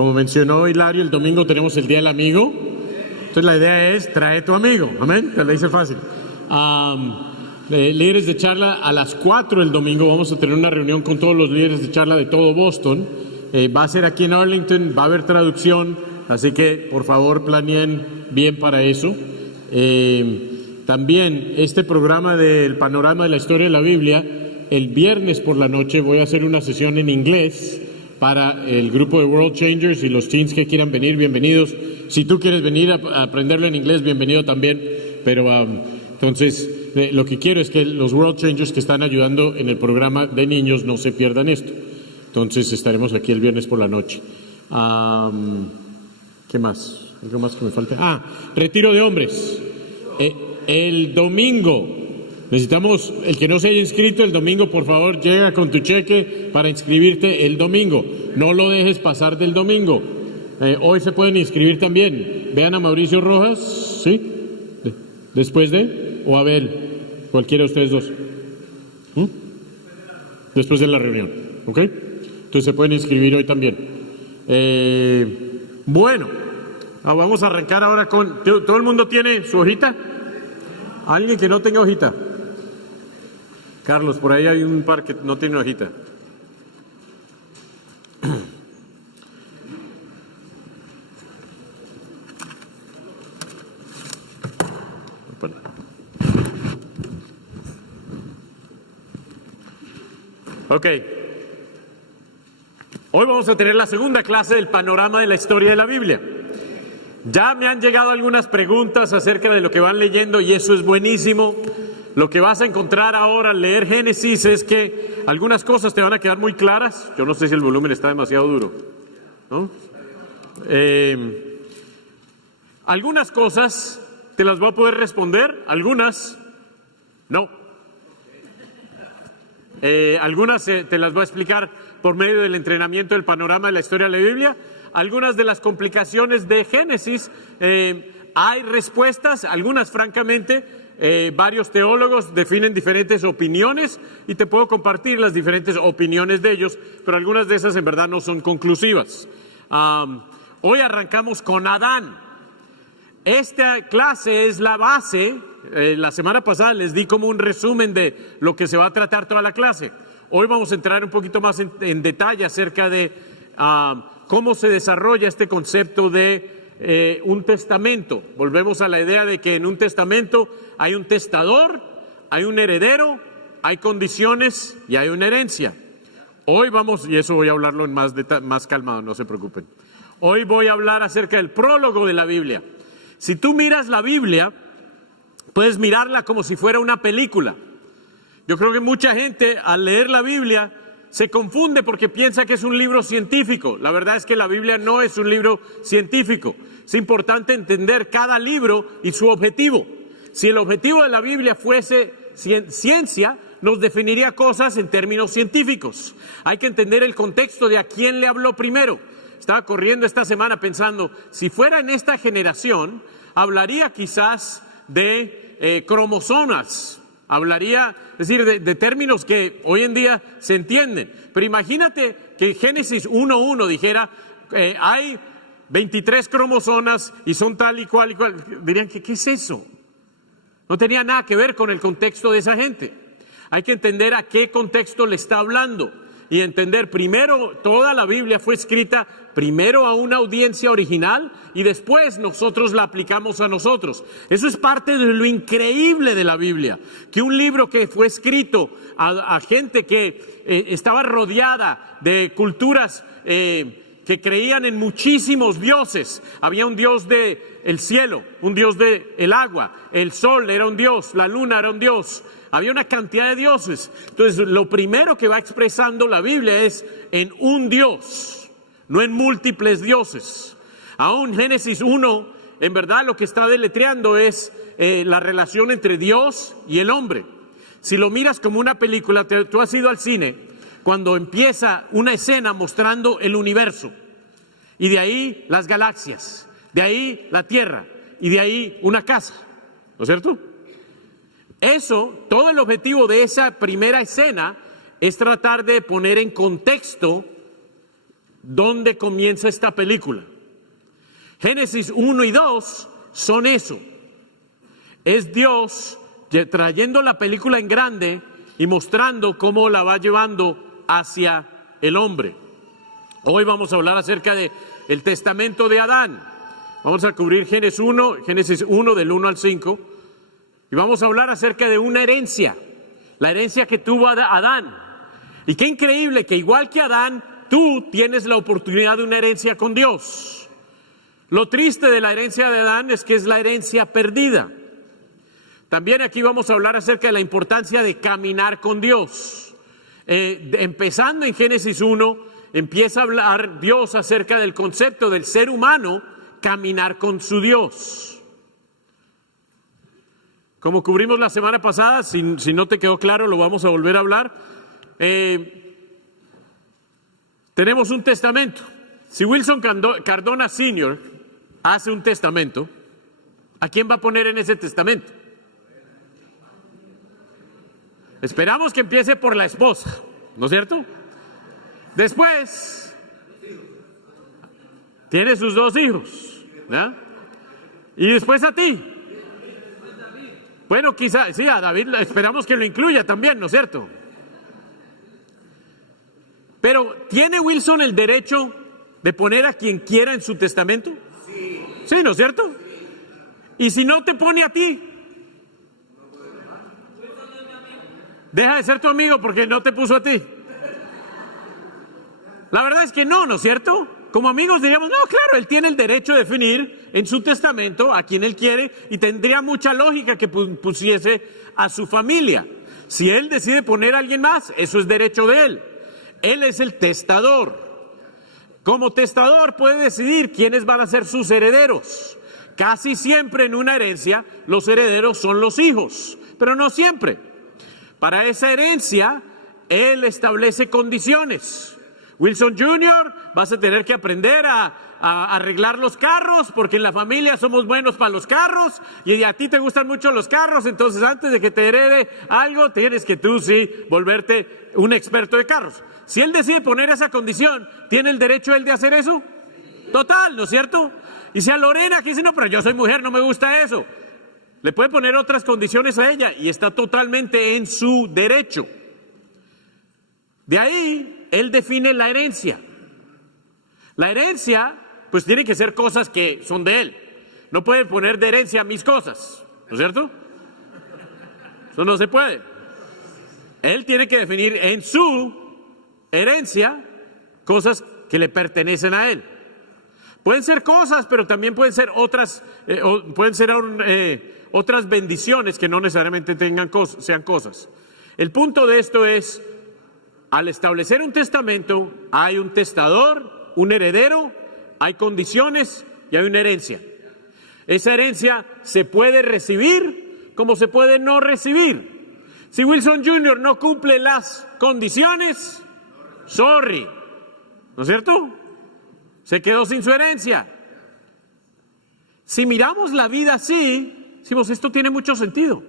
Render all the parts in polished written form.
como mencionó Hilario, el domingo tenemos el Día del Amigo. Entonces la idea es, trae tu amigo. Amén, te la hice fácil. Líderes de charla a las 4 el domingo. Vamos a tener una reunión con todos los líderes de charla de todo Boston. Va a ser aquí en Arlington, va a haber traducción. Así que, por favor, planeen bien para eso. También este programa del panorama de la historia de la Biblia, el viernes por la noche voy a hacer una sesión en inglés para el grupo de World Changers y los teens que quieran venir, bienvenidos. Si tú quieres venir a aprenderlo en inglés, bienvenido también. Pero entonces, lo que quiero es que los World Changers que están ayudando en el programa de niños no se pierdan esto. Entonces estaremos aquí el viernes por la noche. ¿Qué más? ¿Algo más que me falta? Retiro de hombres. El domingo, necesitamos, el que no se haya inscrito el domingo, por favor, llega con tu cheque para inscribirte el domingo. No lo dejes pasar del domingo. Hoy se pueden inscribir también. Vean a Mauricio Rojas, ¿sí? Después de, o Abel, cualquiera de ustedes dos. Después de la reunión, ¿ok? Entonces se pueden inscribir hoy también. Bueno, vamos a arrancar ahora con... ¿Todo el mundo tiene su hojita? ¿Alguien que no tenga hojita? Carlos, por ahí hay un par que no tiene hojita. Ok. Hoy vamos a tener la segunda clase del panorama de la historia de la Biblia. Ya me han llegado algunas preguntas acerca de lo que van leyendo y eso es buenísimo. Lo que vas a encontrar ahora al leer Génesis es que algunas cosas te van a quedar muy claras. Yo no sé si el volumen está demasiado duro, ¿no? Algunas cosas te las voy a poder responder, algunas no. Algunas te las voy a explicar por medio del entrenamiento del panorama de la historia de la Biblia. Algunas de las complicaciones de Génesis hay respuestas, algunas francamente varios teólogos definen diferentes opiniones y te puedo compartir las diferentes opiniones de ellos, pero algunas de esas en verdad no son conclusivas. Hoy arrancamos con Adán. Esta clase es la base. La semana pasada les di como un resumen de lo que se va a tratar toda la clase. Hoy vamos a entrar un poquito más en detalle acerca de cómo se desarrolla este concepto de un testamento. Volvemos a la idea de que en un testamento hay un testador, hay un heredero, hay condiciones y hay una herencia. Hoy vamos, y eso voy a hablarlo en más calmado, no se preocupen. Hoy voy a hablar acerca del prólogo de la Biblia. Si tú miras la Biblia, puedes mirarla como si fuera una película. Yo creo que mucha gente al leer la Biblia se confunde porque piensa que es un libro científico. La verdad es que la Biblia no es un libro científico. Es importante entender cada libro y su objetivo. Si el objetivo de la Biblia fuese ciencia, nos definiría cosas en términos científicos. Hay que entender el contexto de a quién le habló primero. Estaba corriendo esta semana pensando, si fuera en esta generación, hablaría quizás de cromosomas, hablaría, es decir, de términos que hoy en día se entienden. Pero imagínate que Génesis 1:1 dijera, hay 23 cromosomas y son tal y cual y cual. Dirían que, ¿qué es eso? No tenía nada que ver con el contexto de esa gente. Hay que entender a qué contexto le está hablando y entender primero, toda la Biblia fue escrita primero a una audiencia original y después nosotros la aplicamos a nosotros. Eso es parte de lo increíble de la Biblia, que un libro que fue escrito a gente que estaba rodeada de culturas que creían en muchísimos dioses. Había un dios del cielo, un dios del agua, el sol era un dios, la luna era un dios. Había una cantidad de dioses. Entonces, lo primero que va expresando la Biblia es en un Dios, no en múltiples dioses. Aún Génesis 1, en verdad lo que está deletreando es la relación entre Dios y el hombre. Si lo miras como una película, tú has ido al cine, cuando empieza una escena mostrando el universo, y de ahí las galaxias, de ahí la Tierra, y de ahí una casa, ¿no es cierto? Eso, todo el objetivo de esa primera escena es tratar de poner en contexto ¿Dónde comienza esta película? Génesis 1 y 2 son eso. Es Dios trayendo la película en grande y mostrando cómo la va llevando hacia el hombre. Hoy vamos a hablar acerca de el testamento de Adán. Vamos a cubrir Génesis 1 del 1 al 5 y vamos a hablar acerca de una herencia, la herencia que tuvo Adán. Y qué increíble que igual que Adán, tú tienes la oportunidad de una herencia con Dios. Lo triste de la herencia de Adán es que es la herencia perdida. También aquí vamos a hablar acerca de la importancia de caminar con Dios. Empezando en Génesis 1, empieza a hablar Dios acerca del concepto del ser humano caminar con su Dios. Como cubrimos la semana pasada, si no te quedó claro, lo vamos a volver a hablar. Tenemos un testamento. Si Wilson Cardona Sr. hace un testamento, ¿a quién va a poner en ese testamento? Esperamos que empiece por la esposa, ¿no es cierto? Después, tiene sus 2 hijos, ¿verdad? Y después a ti. Bueno, quizá, sí, a David esperamos que lo incluya también, ¿no es cierto? Pero, ¿tiene Wilson el derecho de poner a quien quiera en su testamento? Sí. Sí, ¿no es cierto? Y si no te pone a ti, deja de ser tu amigo porque no te puso a ti. La verdad es que no, ¿no es cierto? Como amigos diríamos, no, claro, él tiene el derecho de definir en su testamento a quien él quiere y tendría mucha lógica que pusiese a su familia. Si él decide poner a alguien más, eso es derecho de él. Él es el testador. Como testador puede decidir quiénes van a ser sus herederos. Casi siempre en una herencia los herederos son los hijos, pero no siempre. Para esa herencia, él establece condiciones. Wilson Jr., vas a tener que aprender a arreglar los carros, porque en la familia somos buenos para los carros, y a ti te gustan mucho los carros, entonces antes de que te herede algo, tienes que tú sí volverte un experto de carros. Si él decide poner esa condición, ¿tiene el derecho él de hacer eso? Total, ¿no es cierto? Y si a Lorena que dice, no, pero yo soy mujer, no me gusta eso, le puede poner otras condiciones a ella y está totalmente en su derecho. De ahí, él define la herencia. La herencia, pues tiene que ser cosas que son de él. No puede poner de herencia mis cosas, ¿no es cierto? Eso no se puede. Él tiene que definir en su herencia cosas que le pertenecen a él. Pueden ser cosas, pero también pueden ser otras, otras bendiciones que no necesariamente sean cosas. El punto de esto es, al establecer un testamento, hay un testador, un heredero, hay condiciones y hay una herencia. Esa herencia se puede recibir como se puede no recibir. Si Wilson Jr. no cumple las condiciones, sorry, ¿no es cierto? Se quedó sin su herencia. Si miramos la vida así, decimos, esto tiene mucho sentido.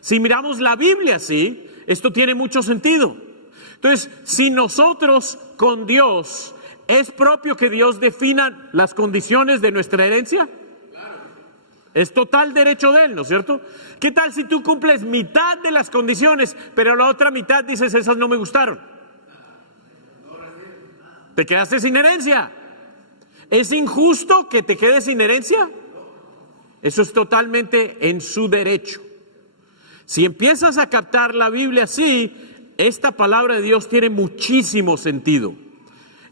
Si miramos la Biblia así, esto tiene mucho sentido. Entonces, si nosotros con Dios, ¿es propio que Dios defina las condiciones de nuestra herencia? Es total derecho de Él, ¿no es cierto? ¿Qué tal si tú cumples mitad de las condiciones, pero la otra mitad dices, esas no me gustaron? Te quedaste sin herencia. ¿Es injusto que te quedes sin herencia? Eso es totalmente en su derecho. Si empiezas a captar la Biblia así, esta palabra de Dios tiene muchísimo sentido.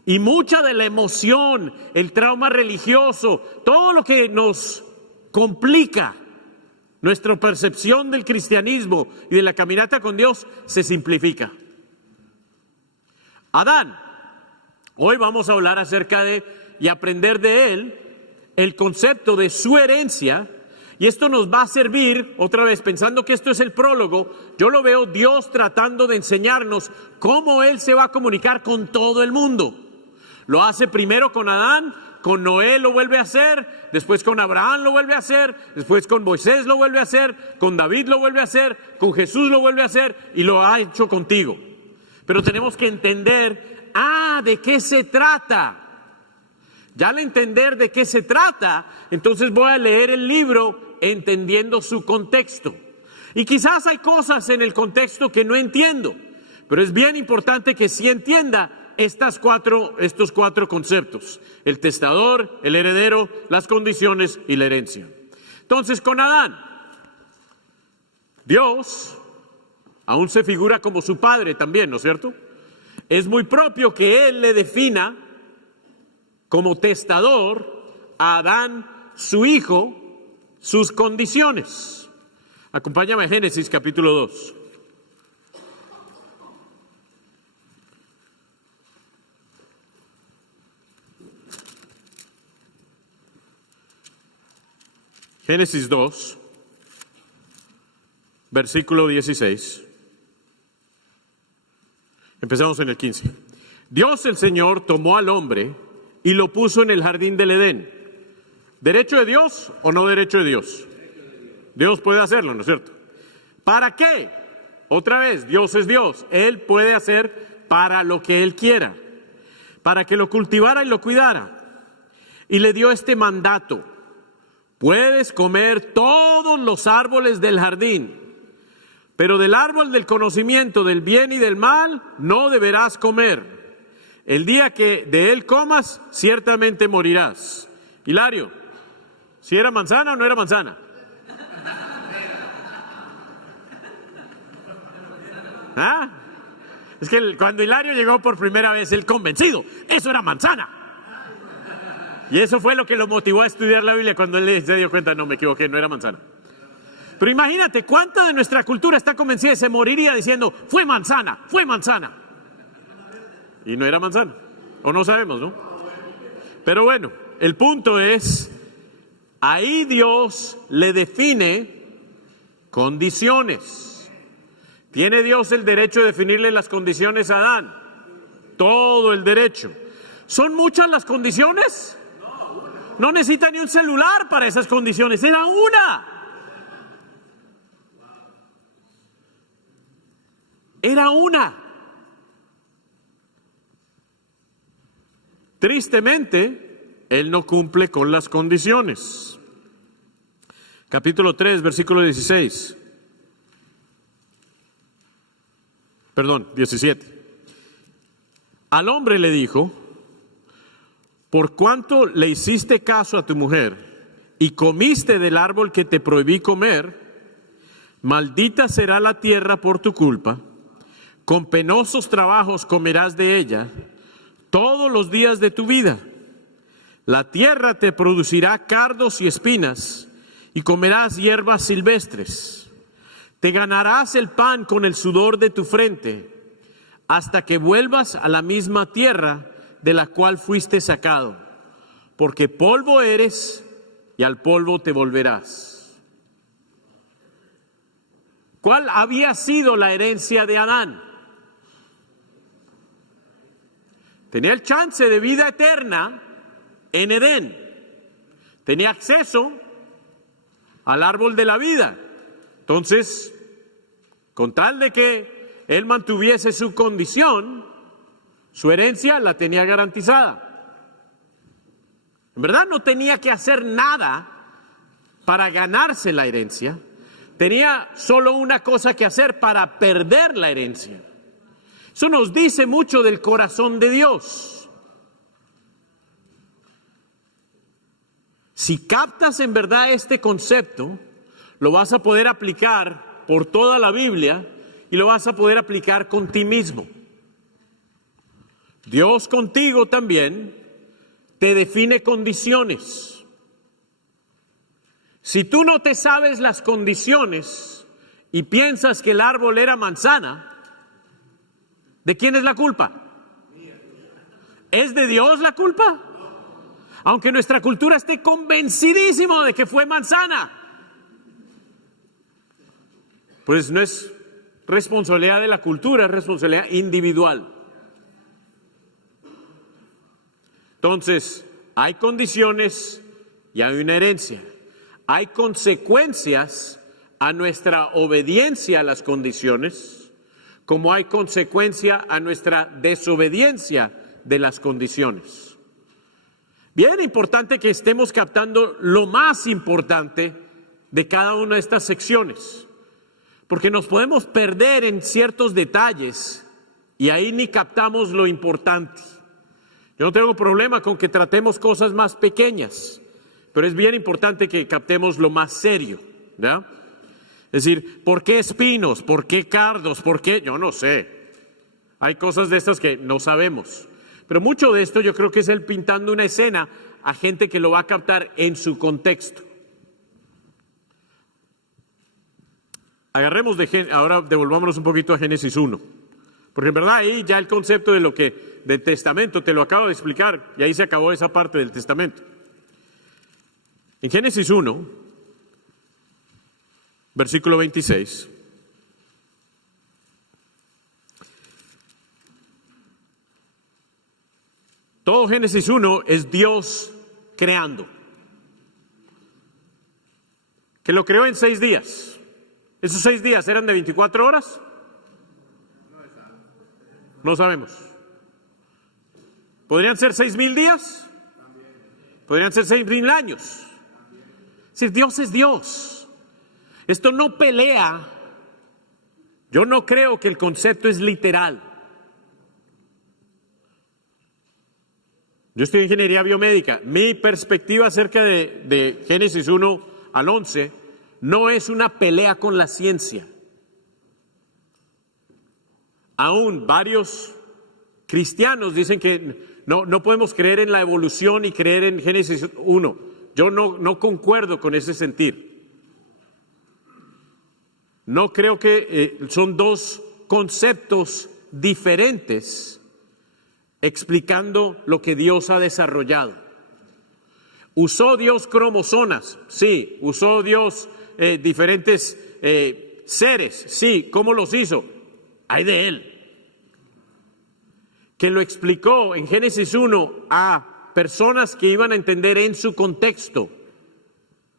Y mucha de la emoción, el trauma religioso, todo lo que nos complica nuestra percepción del cristianismo y de la caminata con Dios, se simplifica. Adán, hoy vamos a hablar acerca de y aprender de él el concepto de su herencia, y esto nos va a servir, otra vez, pensando que esto es el prólogo, yo lo veo Dios tratando de enseñarnos cómo Él se va a comunicar con todo el mundo. Lo hace primero con Adán, con Noé lo vuelve a hacer, después con Abraham lo vuelve a hacer, después con Moisés lo vuelve a hacer, con David lo vuelve a hacer, con Jesús lo vuelve a hacer y lo ha hecho contigo. Pero tenemos que entender ¿de qué se trata? Ya al entender de qué se trata, entonces voy a leer el libro entendiendo su contexto. Y quizás hay cosas en el contexto que no entiendo, pero es bien importante que sí entienda estos cuatro conceptos: el testador, el heredero, las condiciones y la herencia. Entonces, con Adán, Dios aún se figura como su padre también, ¿no es cierto? Es muy propio que Él le defina como testador a Adán, su hijo, sus condiciones. Acompáñame a Génesis capítulo 2. Génesis 2, versículo 16. Empezamos en el 15. Dios el Señor tomó al hombre y lo puso en el jardín del Edén. ¿Derecho de Dios o no derecho de Dios? Dios puede hacerlo, ¿no es cierto? ¿Para qué? Otra vez, Dios es Dios. Él puede hacer para lo que Él quiera. Para que lo cultivara y lo cuidara. Y le dio este mandato: puedes comer todos los árboles del jardín, pero del árbol del conocimiento del bien y del mal no deberás comer. El día que de él comas, ciertamente morirás. Hilario, ¿si era manzana o no era manzana? ¿Ah? Es que cuando Hilario llegó por primera vez, él convencido, eso era manzana. Y eso fue lo que lo motivó a estudiar la Biblia cuando él se dio cuenta: no, me equivoqué, no era manzana. Pero imagínate, ¿cuánta de nuestra cultura está convencida y se moriría diciendo, fue manzana, fue manzana? Y no era manzana. O no sabemos, ¿no? Pero bueno, el punto es, ahí Dios le define condiciones. ¿Tiene Dios el derecho de definirle las condiciones a Adán? Todo el derecho. ¿Son muchas las condiciones? No necesita ni un celular para esas condiciones, era una. Era una. Tristemente, él no cumple con las condiciones. Capítulo 3, versículo 16. Perdón, 17. Al hombre le dijo: por cuanto le hiciste caso a tu mujer y comiste del árbol que te prohibí comer, maldita será la tierra por tu culpa. Con penosos trabajos comerás de ella todos los días de tu vida. La tierra te producirá cardos y espinas, y comerás hierbas silvestres. Te ganarás el pan con el sudor de tu frente, hasta que vuelvas a la misma tierra de la cual fuiste sacado, porque polvo eres y al polvo te volverás. ¿Cuál había sido la herencia de Adán? Tenía el chance de vida eterna en Edén. Tenía acceso al árbol de la vida. Entonces, con tal de que él mantuviese su condición, su herencia la tenía garantizada. En verdad no tenía que hacer nada para ganarse la herencia. Tenía solo una cosa que hacer para perder la herencia. Eso nos dice mucho del corazón de Dios. Si captas en verdad este concepto, lo vas a poder aplicar por toda la Biblia y lo vas a poder aplicar con ti mismo. Dios contigo también te define condiciones. Si tú no te sabes las condiciones y piensas que el árbol era manzana, ¿de quién es la culpa? ¿Es de Dios la culpa? Aunque nuestra cultura esté convencidísimo de que fue manzana, pues no es responsabilidad de la cultura, es responsabilidad individual. Entonces, hay condiciones y hay una herencia. Hay consecuencias a nuestra obediencia a las condiciones, como hay consecuencia a nuestra desobediencia de las condiciones. Bien importante que estemos captando lo más importante de cada una de estas secciones, porque nos podemos perder en ciertos detalles y ahí ni captamos lo importante. Yo no tengo problema con que tratemos cosas más pequeñas, pero es bien importante que captemos lo más serio, ¿verdad? Es decir, ¿por qué espinos? ¿Por qué cardos? ¿Por qué? Yo no sé. Hay cosas de estas que no sabemos. Pero mucho de esto yo creo que es él pintando una escena a gente que lo va a captar en su contexto. Ahora devolvámonos un poquito a Génesis 1. Porque en verdad ahí ya el concepto del testamento te lo acabo de explicar y ahí se acabó esa parte del testamento. En Génesis 1, versículo 26. Todo Génesis 1 es Dios creando. Que lo creó en 6 días. ¿Esos 6 días eran de 24 horas? No sabemos. ¿Podrían ser 6,000 días? ¿Podrían ser 6,000 años? Es decir, Dios es Dios. Esto no pelea. Yo no creo que el concepto es literal. Yo estudio ingeniería biomédica. Mi perspectiva acerca de Génesis 1 al 11 no es una pelea con la ciencia. Aún varios cristianos dicen que no podemos creer en la evolución y creer en Génesis 1. Yo no concuerdo con ese sentir. No creo que son dos conceptos diferentes explicando lo que Dios ha desarrollado. ¿Usó Dios cromosomas? Sí. ¿Usó Dios diferentes seres? Sí. ¿Cómo los hizo? Hay de Él. Que lo explicó en Génesis 1 a personas que iban a entender en su contexto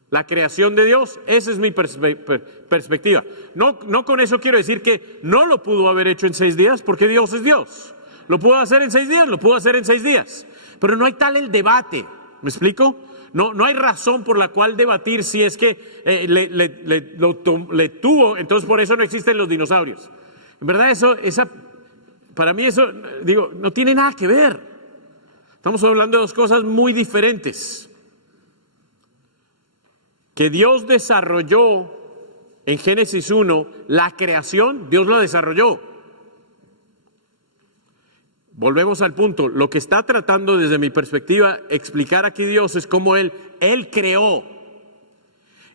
la creación de Dios. Esa es mi perspectiva. No con eso quiero decir que no lo pudo haber hecho en 6 días, porque Dios es Dios. ¿Lo pudo hacer en 6 días? Lo pudo hacer en 6 días. Pero no hay tal el debate. ¿Me explico? No hay razón por la cual debatir si es que le tuvo, entonces por eso no existen los dinosaurios. En verdad para mí eso, no tiene nada que ver. Estamos hablando de dos cosas muy diferentes. Que Dios desarrolló en Génesis 1 la creación, Dios la desarrolló. Volvemos al punto. Lo que está tratando desde mi perspectiva explicar aquí Dios es cómo Él creó.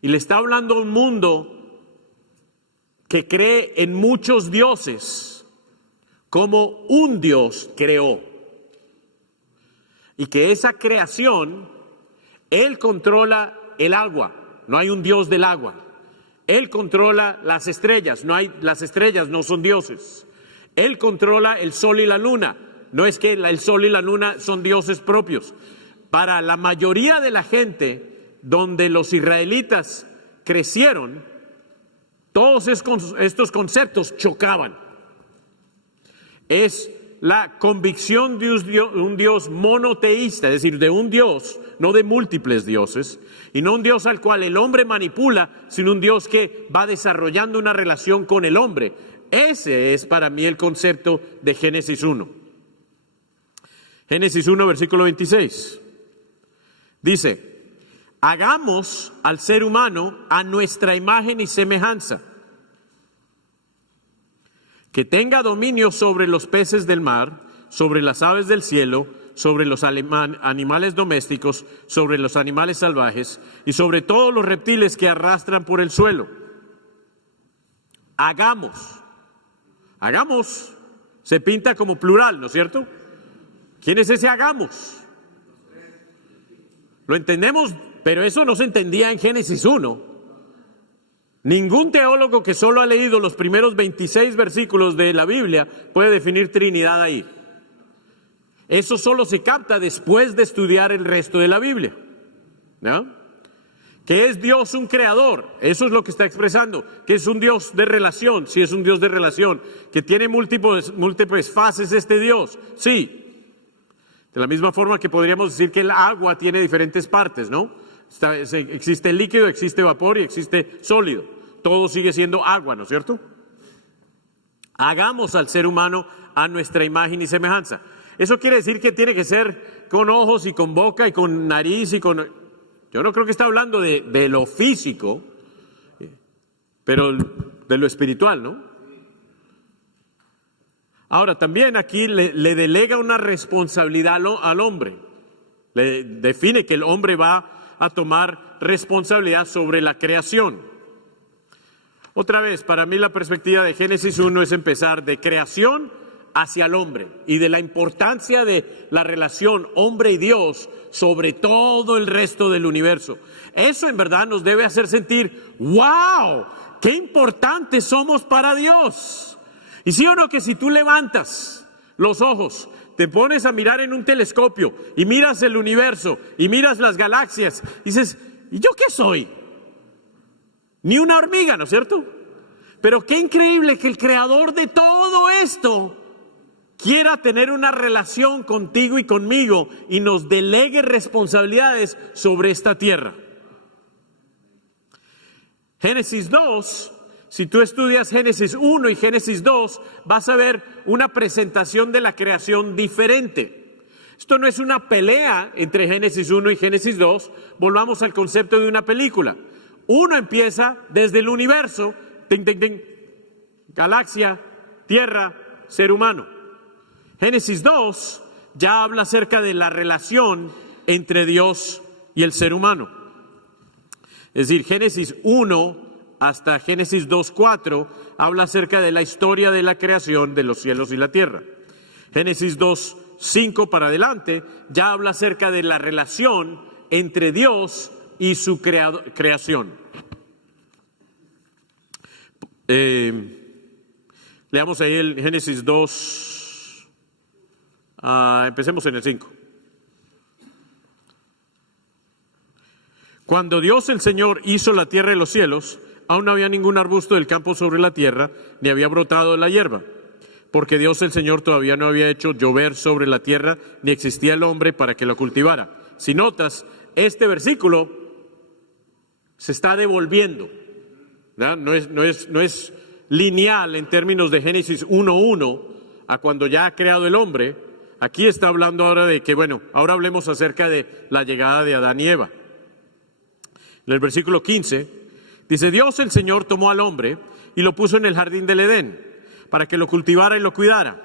Y le está hablando a un mundo que cree en muchos dioses, como un Dios creó. Y que esa creación, Él controla el agua. No hay un Dios del agua. Él controla las estrellas. Las estrellas no son dioses. Él controla el sol y la luna. No es que el sol y la luna son dioses propios. Para la mayoría de la gente donde los israelitas crecieron, todos estos conceptos chocaban. Es la convicción de un Dios monoteísta, es decir, de un Dios, no de múltiples dioses, y no un Dios al cual el hombre manipula, sino un Dios que va desarrollando una relación con el hombre. Ese es para mí el concepto de Génesis 1. Génesis 1, versículo 26. Dice, hagamos al ser humano a nuestra imagen y semejanza, que tenga dominio sobre los peces del mar, sobre las aves del cielo, sobre los animales domésticos, sobre los animales salvajes y sobre todos los reptiles que arrastran por el suelo. Hagamos. Hagamos se pinta como plural, ¿no es cierto? ¿Quién es ese hagamos? Lo entendemos, pero eso no se entendía en Génesis 1. Ningún teólogo que solo ha leído los primeros 26 versículos de la Biblia puede definir Trinidad ahí. Eso solo se capta después de estudiar el resto de la Biblia, ¿no? que es Dios un creador, eso es lo que está expresando, que es un Dios de relación, sí es un Dios de relación, que tiene múltiples fases este Dios, sí. De la misma forma que podríamos decir que el agua tiene diferentes partes, ¿no? Existe líquido, existe vapor y existe sólido. Todo sigue siendo agua, ¿no es cierto? Hagamos al ser humano a nuestra imagen y semejanza. Eso quiere decir que tiene que ser con ojos y con boca y con nariz y con... Yo no creo que está hablando de lo físico, pero de lo espiritual, ¿no? Ahora, también aquí le delega una responsabilidad al hombre. Le define que el hombre va a tomar responsabilidad sobre la creación. Otra vez, para mí la perspectiva de Génesis 1 es empezar de creación hacia el hombre y de la importancia de la relación hombre y Dios sobre todo el resto del universo. Eso en verdad nos debe hacer sentir, ¡wow! ¡Qué importantes somos para Dios! Y sí o no que si tú levantas los ojos, te pones a mirar en un telescopio y miras el universo y miras las galaxias, dices, ¿y yo qué soy? Ni una hormiga, ¿no es cierto? Pero qué increíble que el creador de todo esto quiera tener una relación contigo y conmigo y nos delegue responsabilidades sobre esta tierra. Génesis 2, si tú estudias Génesis 1 y Génesis 2, vas a ver una presentación de la creación diferente. Esto no es una pelea entre Génesis 1 y Génesis 2, volvamos al concepto de una película. Uno empieza desde el universo, galaxia, tierra, ser humano. Génesis 2 ya habla acerca de la relación entre Dios y el ser humano. Es decir, Génesis 1 hasta Génesis 2:4 habla acerca de la historia de la creación de los cielos y la tierra. Génesis 2:5 para adelante ya habla acerca de la relación entre Dios y su creación. Leamos ahí el Génesis 2, empecemos en el 5. Cuando Dios el Señor hizo la tierra y los cielos, aún no había ningún arbusto del campo sobre la tierra, ni había brotado la hierba, porque Dios el Señor todavía no había hecho llover sobre la tierra, ni existía el hombre para que lo cultivara. Si notas, este versículo se está devolviendo, ¿verdad? No es lineal en términos de Génesis 1:1 a cuando ya ha creado el hombre. Aquí está hablando ahora de que, bueno, ahora hablemos acerca de la llegada de Adán y Eva. En el versículo 15, dice, Dios el Señor tomó al hombre y lo puso en el jardín del Edén para que lo cultivara y lo cuidara.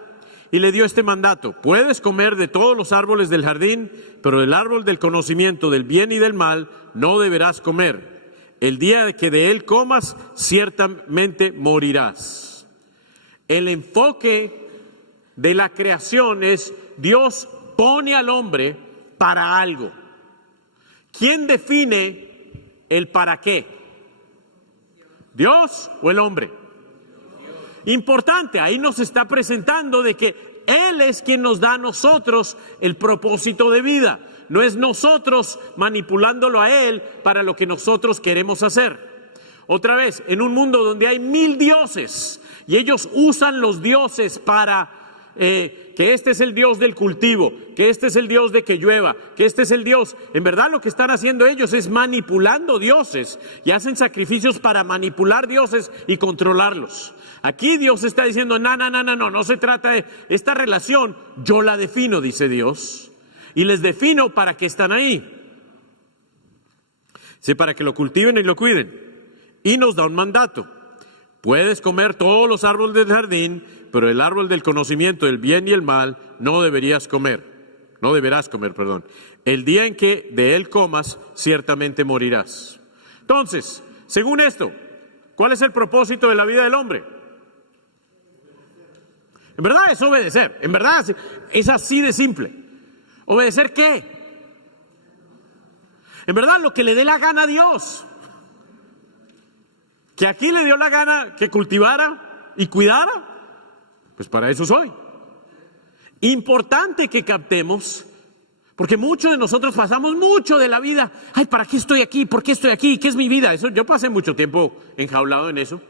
Y le dio este mandato, puedes comer de todos los árboles del jardín, pero del árbol del conocimiento del bien y del mal no deberás comer. El día que de él comas, ciertamente morirás. El enfoque de la creación es Dios pone al hombre para algo. ¿Quién define el para qué? ¿Dios o el hombre? Importante, ahí nos está presentando de que Él es quien nos da a nosotros el propósito de vida. No es nosotros manipulándolo a Él para lo que nosotros queremos hacer. Otra vez, en un mundo donde hay 1000 dioses y ellos usan los dioses para que este es el Dios del cultivo, que este es el Dios de que llueva, que este es el Dios. En verdad lo que están haciendo ellos es manipulando dioses y hacen sacrificios para manipular dioses y controlarlos. Aquí Dios está diciendo, no se trata de esta relación, yo la defino, dice Dios, y les defino para que están ahí. Sí, para que lo cultiven y lo cuiden. Y nos da un mandato. Puedes comer todos los árboles del jardín, pero el árbol del conocimiento del bien y el mal no deberás comer. El día en que de él comas, ciertamente morirás. Entonces, según esto, ¿cuál es el propósito de la vida del hombre? En verdad es obedecer, en verdad es así de simple. ¿Obedecer qué? En verdad lo que le dé la gana a Dios. Que aquí le dio la gana que cultivara y cuidara, pues para eso soy. Importante que captemos, Porque muchos de nosotros pasamos mucho de la vida. Ay, ¿para qué estoy aquí? ¿Por qué estoy aquí? ¿Qué es mi vida? Eso, yo pasé mucho tiempo enjaulado en eso.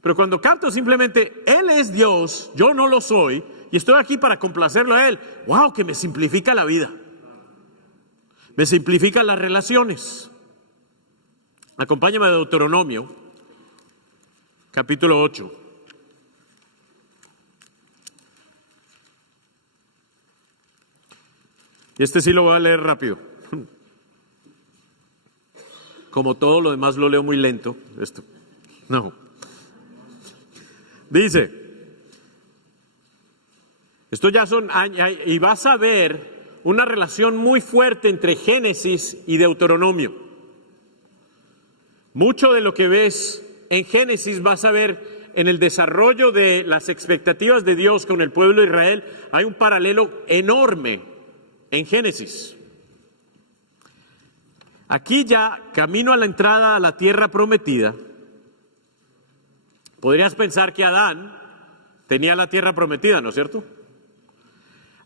Pero cuando capto simplemente, Él es Dios, yo no lo soy, y estoy aquí para complacerlo a Él, wow, que me simplifica la vida. Me simplifica las relaciones. Acompáñame a Deuteronomio, capítulo 8. Y este sí lo voy a leer rápido. Como todo lo demás lo leo muy lento. Esto, no. Dice, esto ya son años, y vas a ver una relación muy fuerte entre Génesis y Deuteronomio. Mucho de lo que ves en Génesis vas a ver en el desarrollo de las expectativas de Dios con el pueblo de Israel. Hay un paralelo enorme en Génesis. Aquí ya, camino a la entrada a la tierra prometida, podrías pensar que Adán tenía la tierra prometida, ¿no es cierto?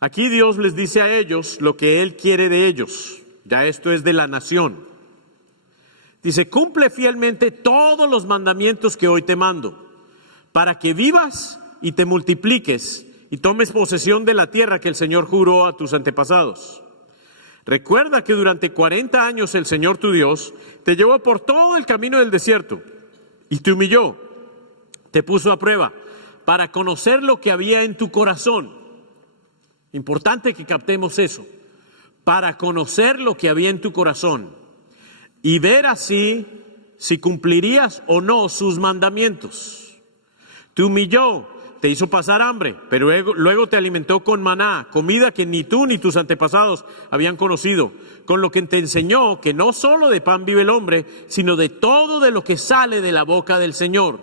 Aquí Dios les dice a ellos lo que Él quiere de ellos. Ya esto es de la nación. Dice, cumple fielmente todos los mandamientos que hoy te mando, para que vivas y te multipliques y tomes posesión de la tierra que el Señor juró a tus antepasados. Recuerda que durante 40 años el Señor tu Dios te llevó por todo el camino del desierto y te humilló, te puso a prueba para conocer lo que había en tu corazón. Importante que captemos eso, para conocer lo que había en tu corazón y ver así si cumplirías o no sus mandamientos. Te humilló, te hizo pasar hambre, pero luego te alimentó con maná, comida que ni tú ni tus antepasados habían conocido, con lo que te enseñó que no solo de pan vive el hombre, sino de todo de lo que sale de la boca del Señor.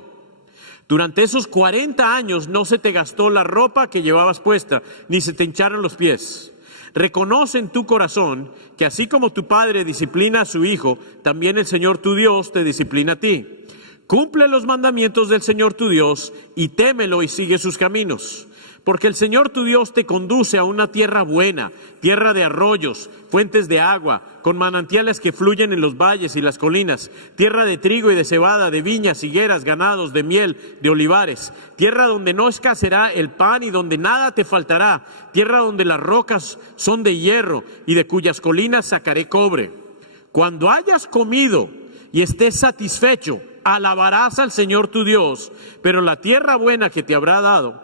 Durante esos 40 años no se te gastó la ropa que llevabas puesta, ni se te hincharon los pies. Reconoce en tu corazón que así como tu padre disciplina a su hijo, también el Señor tu Dios te disciplina a ti. Cumple los mandamientos del Señor tu Dios y témelo y sigue sus caminos. Porque el Señor tu Dios te conduce a una tierra buena, tierra de arroyos, fuentes de agua, con manantiales que fluyen en los valles y las colinas, tierra de trigo y de cebada, de viñas, higueras, ganados, de miel, de olivares, tierra donde no escaseará el pan y donde nada te faltará, tierra donde las rocas son de hierro y de cuyas colinas sacaré cobre. Cuando hayas comido y estés satisfecho, alabarás al Señor tu Dios, pero la tierra buena que te habrá dado,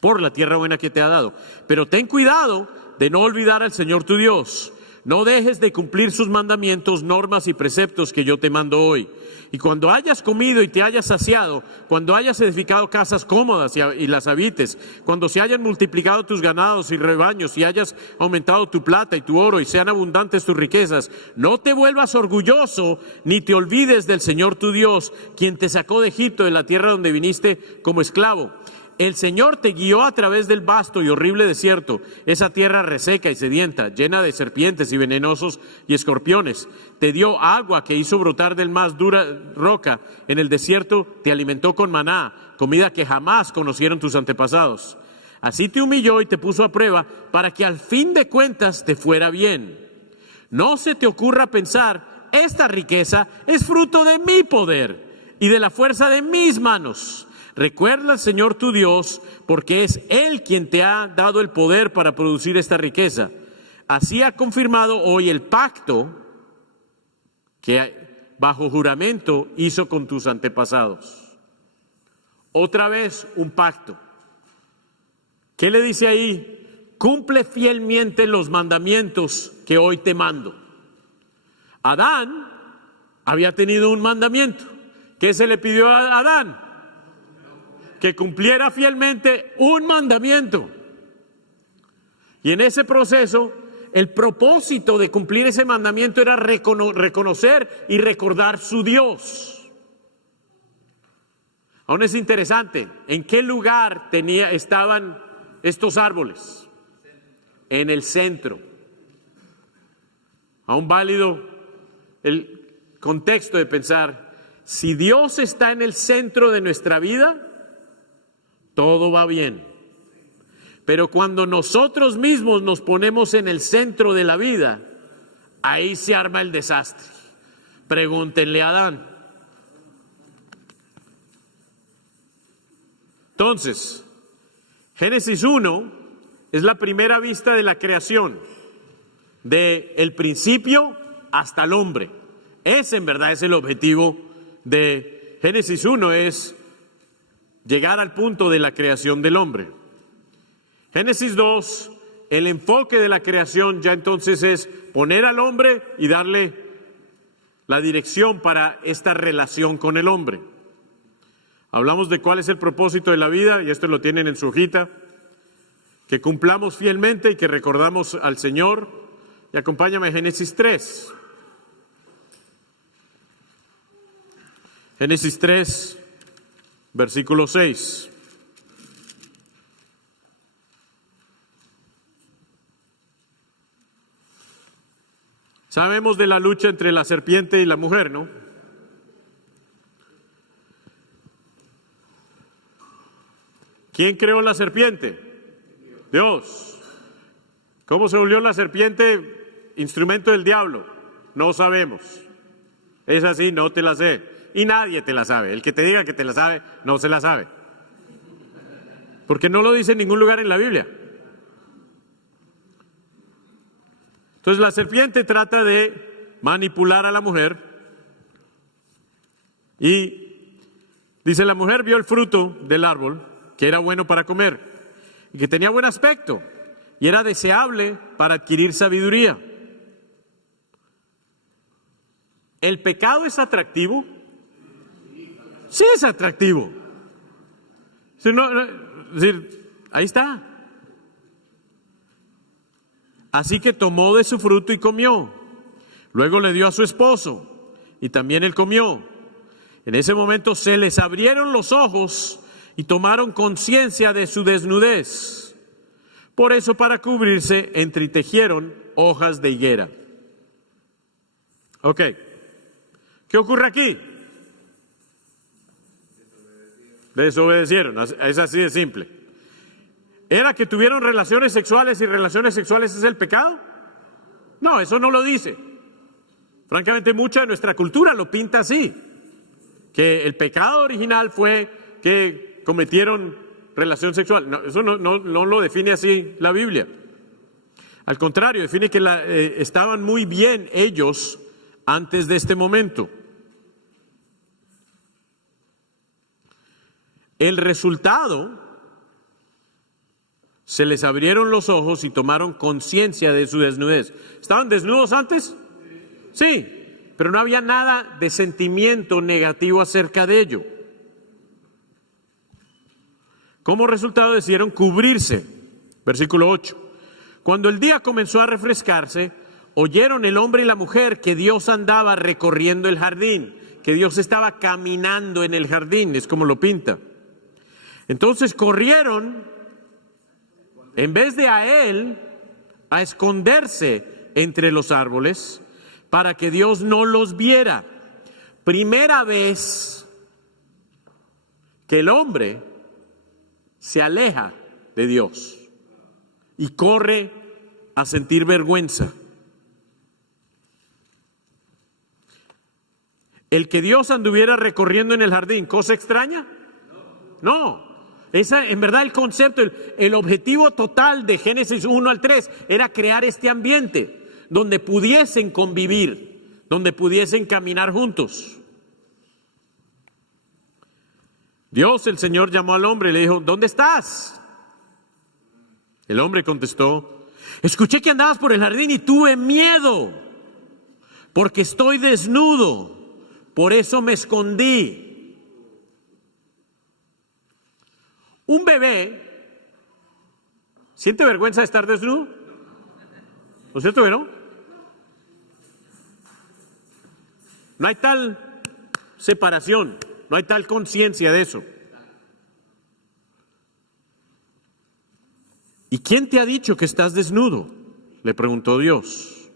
por la tierra buena que te ha dado. Pero ten cuidado de no olvidar al Señor tu Dios. No dejes de cumplir sus mandamientos, normas y preceptos que yo te mando hoy. Y cuando hayas comido y te hayas saciado, cuando hayas edificado casas cómodas y las habites, cuando se hayan multiplicado tus ganados y rebaños y hayas aumentado tu plata y tu oro y sean abundantes tus riquezas, no te vuelvas orgulloso ni te olvides del Señor tu Dios, quien te sacó de Egipto, de la tierra donde viniste como esclavo. El Señor te guió a través del vasto y horrible desierto, esa tierra reseca y sedienta, llena de serpientes y venenosos y escorpiones. Te dio agua que hizo brotar del más dura roca. En el desierto te alimentó con maná, comida que jamás conocieron tus antepasados. Así te humilló y te puso a prueba para que al fin de cuentas te fuera bien. No se te ocurra pensar, esta riqueza es fruto de mi poder y de la fuerza de mis manos. Recuerda al Señor tu Dios, porque es Él quien te ha dado el poder para producir esta riqueza. Así ha confirmado hoy el pacto que bajo juramento hizo con tus antepasados. Otra vez un pacto. ¿Qué le dice ahí? Cumple fielmente los mandamientos que hoy te mando. Adán había tenido un mandamiento. ¿Qué se le pidió a Adán? Que cumpliera fielmente un mandamiento. Y en ese proceso, el propósito de cumplir ese mandamiento era reconocer y recordar su Dios. Aún es interesante, ¿en qué lugar estaban estos árboles? En el centro. Aún válido el contexto de pensar, si Dios está en el centro de nuestra vida, todo va bien. Pero cuando nosotros mismos nos ponemos en el centro de la vida, ahí se arma el desastre. Pregúntenle a Adán. Entonces, Génesis 1 es la primera vista de la creación, de el principio hasta el hombre. Ese en verdad es el objetivo de Génesis 1, es llegar al punto de la creación del hombre. Génesis 2, el enfoque de la creación ya entonces es poner al hombre y darle la dirección para esta relación con el hombre. Hablamos de cuál es el propósito de la vida, y esto lo tienen en su hojita, que cumplamos fielmente y que recordamos al Señor. Y acompáñame a Génesis 3. Génesis 3, versículo 6. Sabemos de la lucha entre la serpiente y la mujer, ¿no? ¿Quién creó la serpiente? Dios. ¿Cómo se volvió la serpiente instrumento del diablo? No sabemos. Es así, no te la sé. Y nadie te la sabe. El que te diga que te la sabe, no se la sabe. Porque no lo dice en ningún lugar en la Biblia. Entonces la serpiente trata de manipular a la mujer y dice: la mujer vio el fruto del árbol, que era bueno para comer y que tenía buen aspecto y era deseable para adquirir sabiduría. ¿El pecado es atractivo? Sí, es atractivo. Es decir, ahí está. Así que tomó de su fruto y comió. Luego le dio a su esposo y también él comió. En ese momento se les abrieron los ojos y tomaron conciencia de su desnudez. Por eso, para cubrirse, entretejieron hojas de higuera. Ok. ¿Qué ocurre aquí? Desobedecieron. Es así de simple. ¿Era que tuvieron relaciones sexuales y relaciones sexuales es el pecado? No, eso no lo dice. Francamente, mucha de nuestra cultura lo pinta así, que el pecado original fue que cometieron relación sexual. No, eso no lo define así la Biblia. Al contrario, define que estaban muy bien ellos antes de este momento. El resultado: se les abrieron los ojos y tomaron conciencia de su desnudez. ¿Estaban desnudos antes? Sí, pero no había nada de sentimiento negativo acerca de ello. Como resultado decidieron cubrirse. Versículo 8. Cuando el día comenzó a refrescarse, oyeron el hombre y la mujer que Dios andaba recorriendo el jardín, que Dios estaba caminando en el jardín, es como lo pinta. Entonces corrieron, en vez de a él, a esconderse entre los árboles para que Dios no los viera. Primera vez que el hombre se aleja de Dios y corre a sentir vergüenza. El que Dios anduviera recorriendo en el jardín, ¿cosa extraña? No. Esa, en verdad, el concepto, el objetivo total de Génesis 1 al 3 era crear este ambiente donde pudiesen convivir, donde pudiesen caminar juntos. Dios, el Señor, llamó al hombre y le dijo: ¿dónde estás? El hombre contestó: escuché que andabas por el jardín y tuve miedo, porque estoy desnudo, por eso me escondí. Un bebé siente vergüenza de estar desnudo, ¿no es cierto que no? No hay tal separación, no hay tal conciencia de eso. ¿Y quién te ha dicho que estás desnudo?, le preguntó Dios.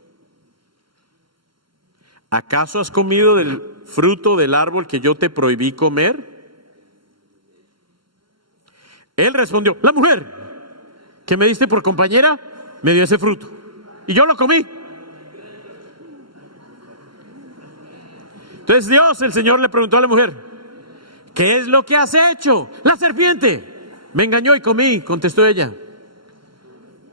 ¿Acaso has comido del fruto del árbol que yo te prohibí comer? Él respondió: la mujer ¿qué me diste por compañera? Me dio ese fruto. Y yo lo comí. Entonces Dios, el Señor, le preguntó a la mujer, ¿qué es lo que has hecho? La serpiente me engañó y comí, contestó ella.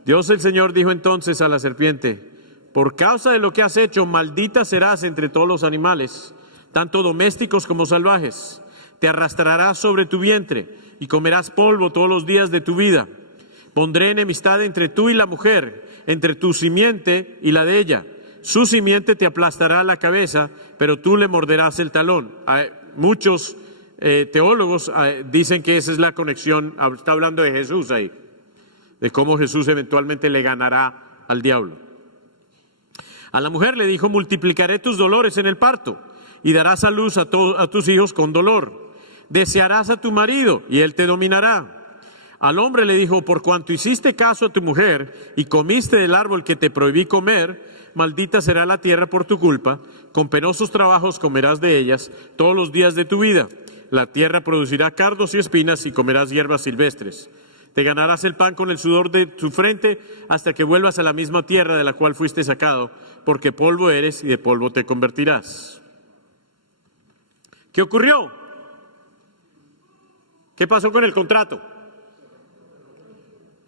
Dios, el Señor, dijo entonces a la serpiente, por causa de lo que has hecho, maldita serás entre todos los animales, tanto domésticos como salvajes. Te arrastrarás sobre tu vientre y comerás polvo todos los días de tu vida. Pondré enemistad entre tú y la mujer, entre tu simiente y la de ella. Su simiente te aplastará la cabeza, pero tú le morderás el talón. Muchos teólogos dicen que esa es la conexión, está hablando de Jesús ahí, de cómo Jesús eventualmente le ganará al diablo. A la mujer le dijo, multiplicaré tus dolores en el parto y darás a luz a tus hijos con dolor. Desearás a tu marido y él te dominará. Al hombre le dijo, por cuanto hiciste caso a tu mujer y comiste del árbol que te prohibí comer, maldita será la tierra por tu culpa, con penosos trabajos comerás de ellas todos los días de tu vida. La tierra producirá cardos y espinas y comerás hierbas silvestres. Te ganarás el pan con el sudor de tu frente hasta que vuelvas a la misma tierra de la cual fuiste sacado, porque polvo eres y de polvo te convertirás. ¿Qué ocurrió? ¿Qué pasó con el contrato?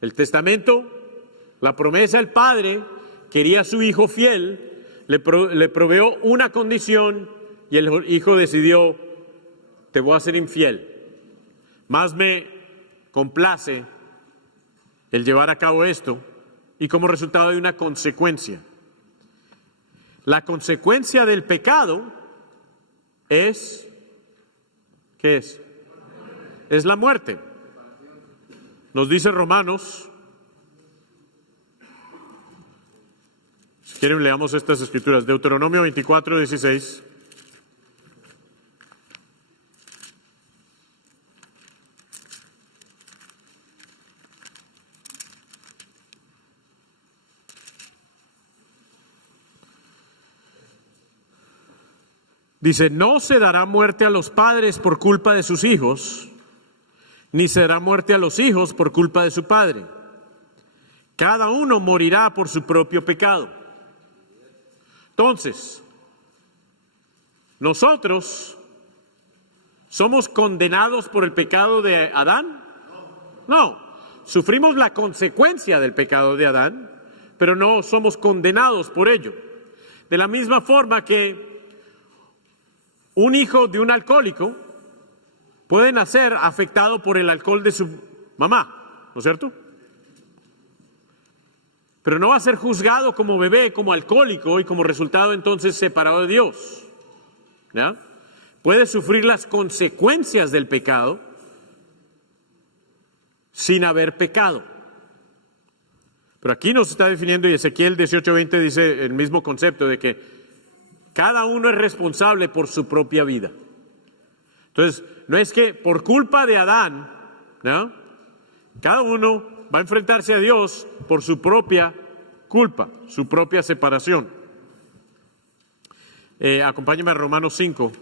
El testamento, la promesa del padre, quería a su hijo fiel, le proveó una condición y el hijo decidió, te voy a ser infiel. Más me complace el llevar a cabo esto y como resultado de una consecuencia. La consecuencia del pecado es, ¿qué es? Es la muerte. Nos dice Romanos, si quieren leamos estas escrituras, Deuteronomio 24, 16. Dice, no se dará muerte a los padres por culpa de sus hijos, ni se dará muerte a los hijos por culpa de su padre. Cada uno morirá por su propio pecado. Entonces, ¿nosotros somos condenados por el pecado de Adán? No, sufrimos la consecuencia del pecado de Adán, pero no somos condenados por ello. De la misma forma que un hijo de un alcohólico puede nacer afectado por el alcohol de su mamá, ¿no es cierto? Pero no va a ser juzgado como bebé, como alcohólico y como resultado entonces separado de Dios. ¿Ya? Puede sufrir las consecuencias del pecado sin haber pecado. Pero aquí nos está definiendo, y Ezequiel 18:20 dice el mismo concepto de que cada uno es responsable por su propia vida. Entonces, no es que por culpa de Adán, ¿no? Cada uno va a enfrentarse a Dios por su propia culpa, su propia separación. Acompáñame a Romanos 5,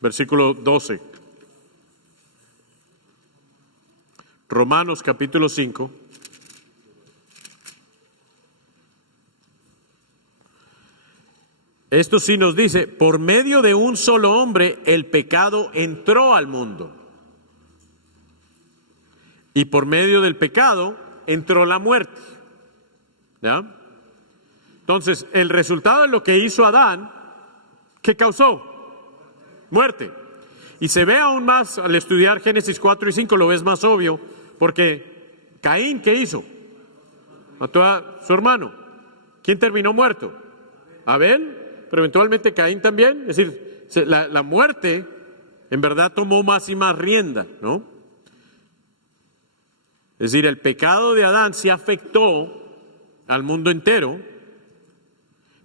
versículo 12. Romanos capítulo 5. Esto sí nos dice, por medio de un solo hombre el pecado entró al mundo. Y por medio del pecado entró la muerte. ¿Ya? Entonces, el resultado de lo que hizo Adán, ¿qué causó? Muerte. Y se ve aún más al estudiar Génesis 4 y 5, lo ves más obvio, porque Caín, ¿qué hizo? Mató a su hermano. ¿Quién terminó muerto? Abel. Pero eventualmente Caín también, es decir, la muerte en verdad tomó más y más rienda, ¿no? Es decir, el pecado de Adán sí afectó al mundo entero,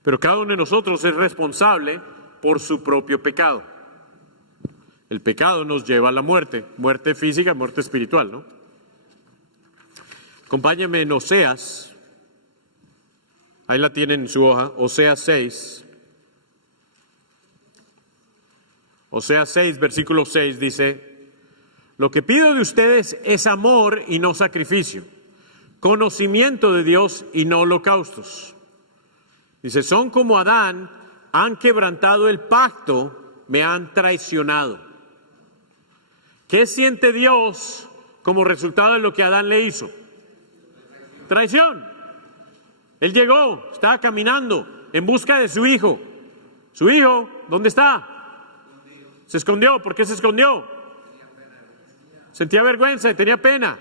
pero cada uno de nosotros es responsable por su propio pecado. El pecado nos lleva a la muerte, muerte física, muerte espiritual, ¿no? Acompáñame en Oseas, ahí la tienen en su hoja, Oseas 6. Oseas 6, versículo 6 dice, Lo que pido de ustedes es amor y no sacrificio, conocimiento de Dios y no holocaustos. Dice, son como Adán, han quebrantado el pacto, me han traicionado. ¿Qué siente Dios como resultado de lo que Adán le hizo? Traición. Él llegó, estaba caminando en busca de su hijo. ¿Su hijo dónde está? Se escondió. ¿Por qué se escondió? Sentía vergüenza y tenía pena.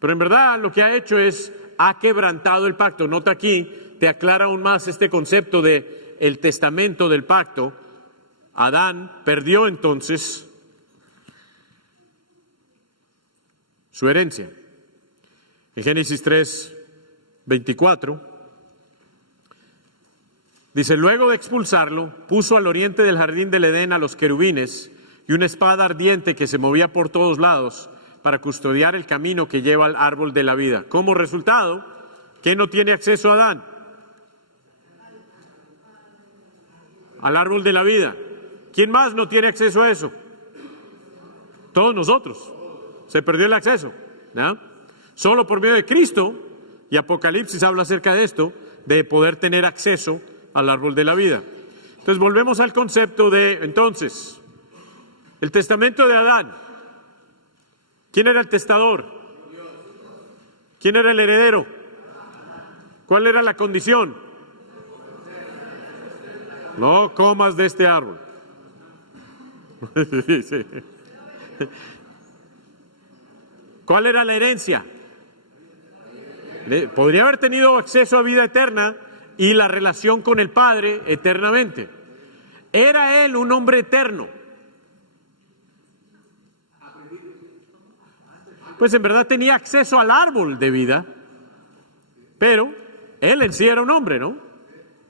Pero en verdad lo que ha hecho es, ha quebrantado el pacto. Nota aquí, te aclara aún más este concepto de el testamento del pacto. Adán perdió entonces su herencia. En Génesis 3:24 dice, luego de expulsarlo, puso al oriente del jardín del Edén a los querubines y una espada ardiente que se movía por todos lados para custodiar el camino que lleva al árbol de la vida. Como resultado, ¿quién no tiene acceso a Adán? Al árbol de la vida. ¿Quién más no tiene acceso a eso? Todos nosotros. Se perdió el acceso, ¿no? Solo por medio de Cristo, y Apocalipsis habla acerca de esto, de poder tener acceso al árbol de la vida. Entonces volvemos al concepto de, entonces, el testamento de Adán. ¿Quién era el testador? ¿Quién era el heredero? ¿Cuál era la condición? No comas de este árbol. Sí. ¿Cuál era la herencia? Podría haber tenido acceso a vida eterna y la relación con el Padre eternamente. Era él un hombre eterno. Pues en verdad tenía acceso al árbol de vida, pero él en sí era un hombre, ¿no?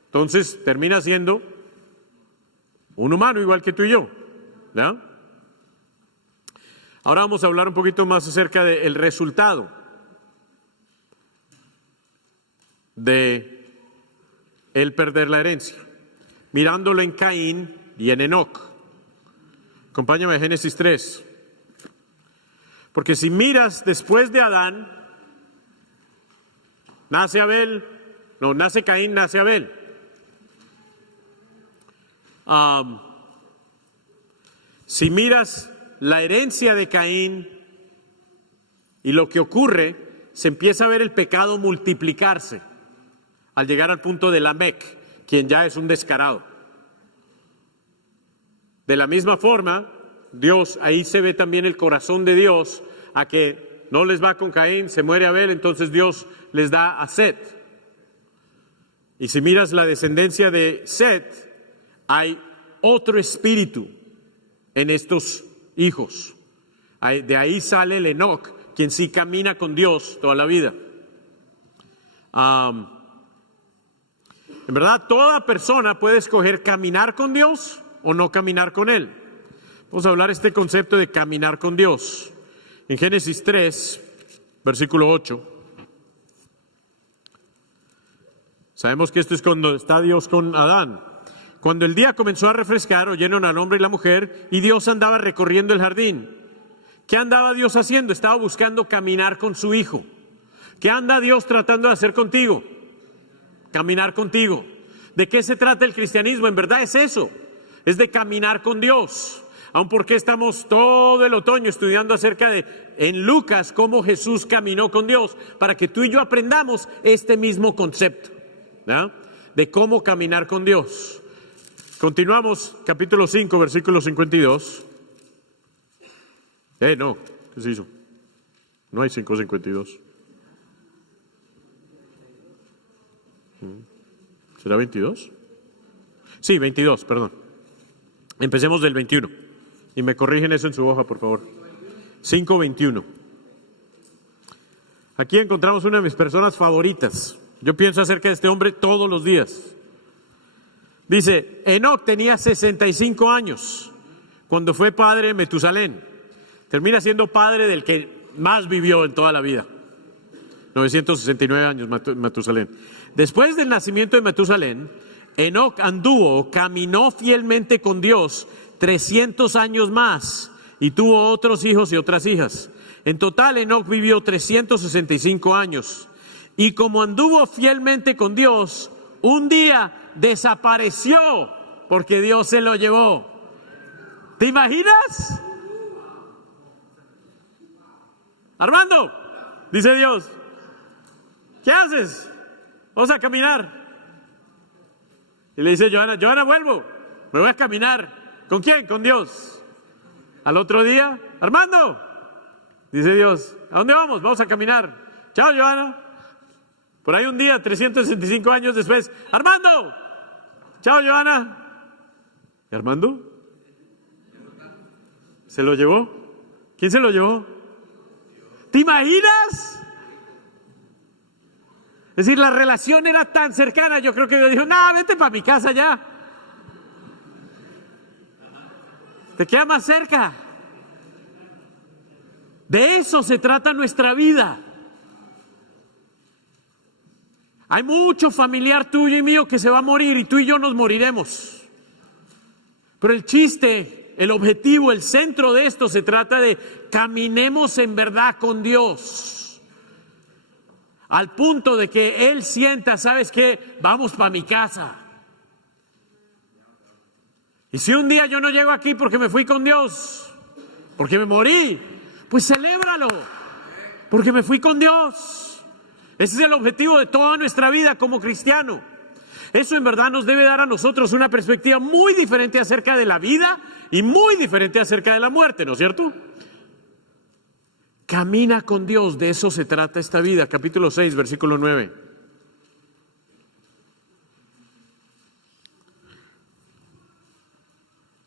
Entonces termina siendo un humano igual que tú y yo, ¿ya? Ahora vamos a hablar un poquito más acerca del resultado de el perder la herencia, mirándolo en Caín y en Enoc. Acompáñame a Génesis 3. Porque si miras después de Adán, nace Caín, nace Abel. Si miras la herencia de Caín y lo que ocurre, se empieza a ver el pecado multiplicarse al llegar al punto de Lamec, quien ya es un descarado. De la misma forma, Dios, ahí se ve también el corazón de Dios, a que no les va con Caín, se muere Abel, entonces Dios les da a Set. Y si miras la descendencia de Set, hay otro espíritu en estos hijos. De ahí sale el Enoc, quien sí camina con Dios toda la vida. En verdad, toda persona puede escoger caminar con Dios o no caminar con Él. Vamos a hablar de este concepto de caminar con Dios. En Génesis 3, versículo 8. Sabemos que esto es cuando está Dios con Adán. Cuando el día comenzó a refrescar, oyeron al hombre y la mujer, y Dios andaba recorriendo el jardín. ¿Qué andaba Dios haciendo? Estaba buscando caminar con su hijo. ¿Qué anda Dios tratando de hacer contigo? Caminar contigo. ¿De qué se trata el cristianismo? En verdad es eso. Es de caminar con Dios. Aun porque estamos todo el otoño estudiando acerca de, en Lucas, cómo Jesús caminó con Dios, para que tú y yo aprendamos este mismo concepto, ¿no? De cómo caminar con Dios. Continuamos, capítulo 5, versículo 52. No, ¿qué se hizo? No hay 5:52. ¿Será 22? Sí, 22, perdón. Empecemos del 21. Y me corrigen eso en su hoja, por favor. 5:21. Aquí encontramos una de mis personas favoritas. Yo pienso acerca de este hombre todos los días. Dice, Enoc tenía 65 años cuando fue padre de Metusalén. Termina siendo padre del que más vivió en toda la vida. 969 años Metusalén. Después del nacimiento de Metusalén, Enoc caminó fielmente con Dios 300 años más y tuvo otros hijos y otras hijas. En total, Enoc vivió 365 años. Y como anduvo fielmente con Dios, un día desapareció porque Dios se lo llevó. ¿Te imaginas? Armando, dice Dios, ¿qué haces? Vamos a caminar. Y le dice Johanna, vuelvo, me voy a caminar. ¿Con quién? Con Dios. Al otro día, Armando, dice Dios, ¿a dónde vamos? Vamos a caminar. Chao, Johanna. Por ahí un día, 365 años después, Armando, chao, Johanna. ¿Y Armando? ¿Se lo llevó? ¿Quién se lo llevó? ¿Te imaginas? Es decir, la relación era tan cercana, yo creo que Dios dijo, no, vete para mi casa ya. Te queda más cerca. De eso se trata nuestra vida. Hay mucho familiar tuyo y mío que se va a morir y tú y yo nos moriremos. Pero el chiste, el objetivo, el centro de esto se trata de caminemos en verdad con Dios. Al punto de que Él sienta, ¿sabes qué? Vamos para mi casa. Y si un día yo no llego aquí porque me fui con Dios, porque me morí, pues celébralo, porque me fui con Dios. Ese es el objetivo de toda nuestra vida como cristiano. Eso en verdad nos debe dar a nosotros una perspectiva muy diferente acerca de la vida y muy diferente acerca de la muerte, ¿no es cierto? Camina con Dios, de eso se trata esta vida. Capítulo 6, versículo 9.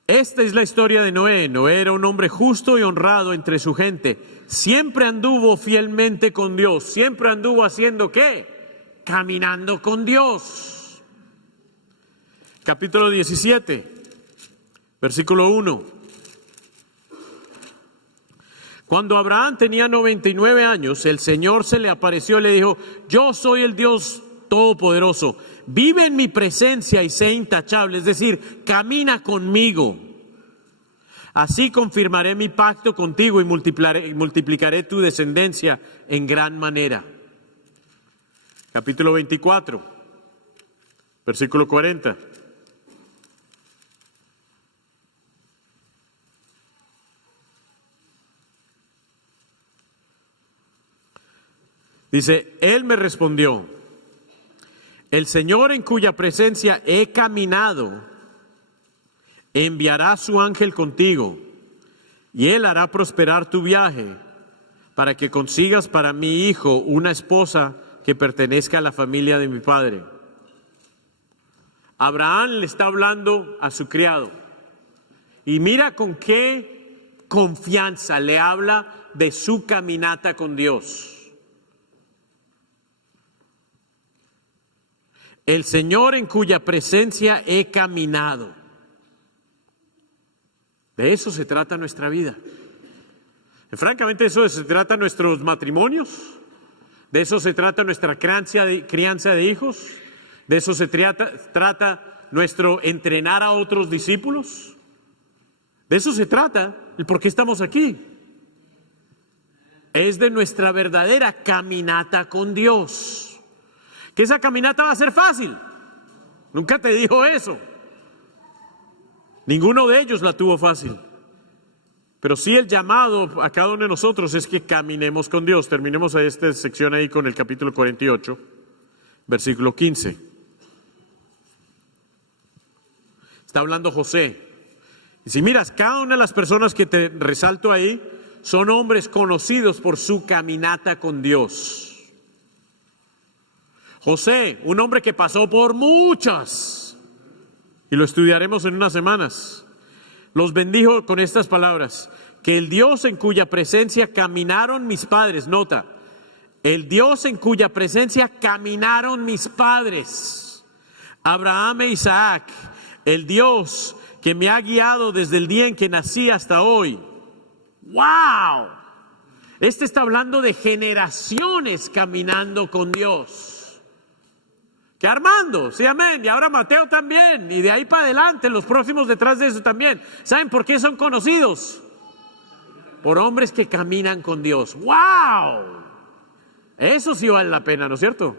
Esta es la historia de Noé. Noé era un hombre justo y honrado entre su gente. Siempre anduvo fielmente con Dios. Siempre anduvo haciendo ¿qué? Caminando con Dios. Capítulo 17, versículo 1. Cuando Abraham tenía 99 años, el Señor se le apareció y le dijo, yo soy el Dios Todopoderoso, vive en mi presencia y sé intachable, es decir, camina conmigo. Así confirmaré mi pacto contigo y multiplicaré tu descendencia en gran manera. Capítulo 24, versículo 40. Dice, Él me respondió, el Señor en cuya presencia he caminado, enviará su ángel contigo, y Él hará prosperar tu viaje, para que consigas para mi hijo una esposa que pertenezca a la familia de mi padre. Abraham le está hablando a su criado, y mira con qué confianza le habla de su caminata con Dios. El Señor en cuya presencia he caminado. De eso se trata nuestra vida. Y francamente, de eso se trata nuestros matrimonios. De eso se trata nuestra crianza de hijos. De eso se trata nuestro entrenar a otros discípulos. De eso se trata el por qué estamos aquí. Es de nuestra verdadera caminata con Dios. Que esa caminata va a ser fácil. Nunca te dijo eso. Ninguno de ellos la tuvo fácil. Pero sí el llamado a cada uno de nosotros es que caminemos con Dios. Terminemos esta sección ahí con el capítulo 48, versículo 15. Está hablando José. Y si miras, cada una de las personas que te resalto ahí son hombres conocidos por su caminata con Dios. José, un hombre que pasó por muchas, y lo estudiaremos en unas semanas, los bendijo con estas palabras, que el Dios en cuya presencia caminaron mis padres, nota, el Dios en cuya presencia caminaron mis padres, Abraham e Isaac, el Dios que me ha guiado desde el día en que nací hasta hoy. ¡Wow! Este está hablando de generaciones caminando con Dios. Que Armando, sí, amén, y ahora Mateo también, y de ahí para adelante, los próximos detrás de eso también. ¿Saben por qué son conocidos? por hombres que caminan con Dios. ¡Wow! Eso sí vale la pena, ¿no es cierto?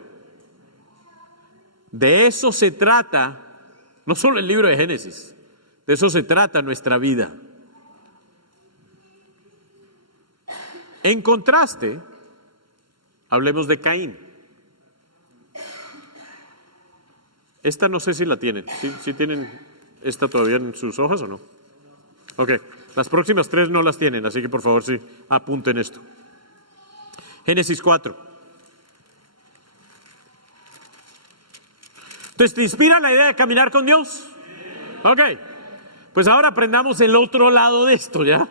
De eso se trata, no solo el libro de Génesis, de eso se trata nuestra vida. En contraste, hablemos de Caín. Esta no sé si la tienen. ¿Sí tienen esta todavía en sus hojas o no? Ok, las próximas 3 no las tienen, así que por favor sí, apunten esto. Génesis 4. Entonces, ¿te inspira la idea de caminar con Dios? Ok, pues ahora aprendamos el otro lado de esto, ¿ya?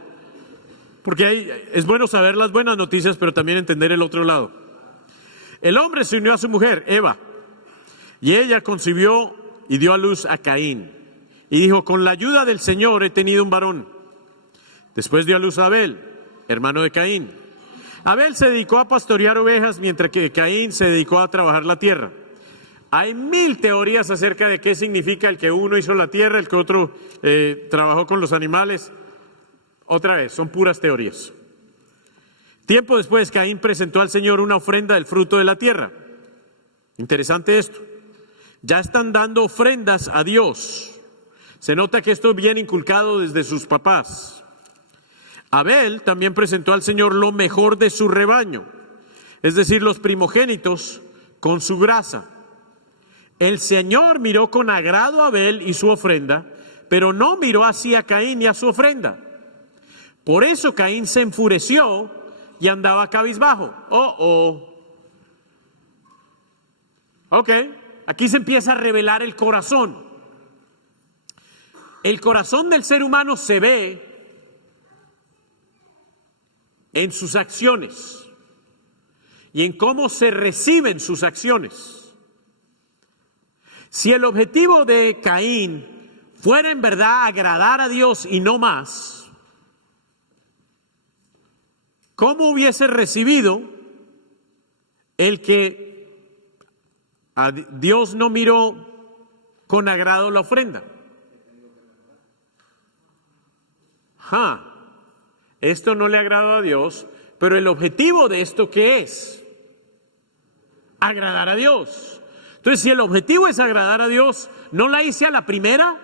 Porque es bueno saber las buenas noticias, pero también entender el otro lado. El hombre se unió a su mujer, Eva, y ella concibió y dio a luz a Caín. Y dijo, con la ayuda del Señor he tenido un varón. Después dio a luz a Abel, hermano de Caín. Abel se dedicó a pastorear ovejas, mientras que Caín se dedicó a trabajar la tierra. Hay 1000 teorías acerca de qué significa el que uno hizo la tierra, el que otro trabajó con los animales. Otra vez, son puras teorías. Tiempo después, Caín presentó al Señor una ofrenda del fruto de la tierra. Interesante esto. Ya están dando ofrendas a Dios. Se nota que esto es bien inculcado desde sus papás. Abel también presentó al Señor lo mejor de su rebaño, es decir, los primogénitos con su grasa. El Señor miró con agrado a Abel y su ofrenda, pero no miró así a Caín y a su ofrenda. Por eso Caín se enfureció y andaba cabizbajo. Ok, aquí se empieza a revelar el corazón. El corazón del ser humano se ve en sus acciones y en cómo se reciben sus acciones. Si el objetivo de Caín fuera en verdad agradar a Dios y no más, ¿cómo hubiese recibido el que a Dios no miró con agrado la ofrenda? Esto no le agradó a Dios, pero el objetivo de esto, ¿qué es? Agradar a Dios. Entonces, si el objetivo es agradar a Dios, no la hice a la primera,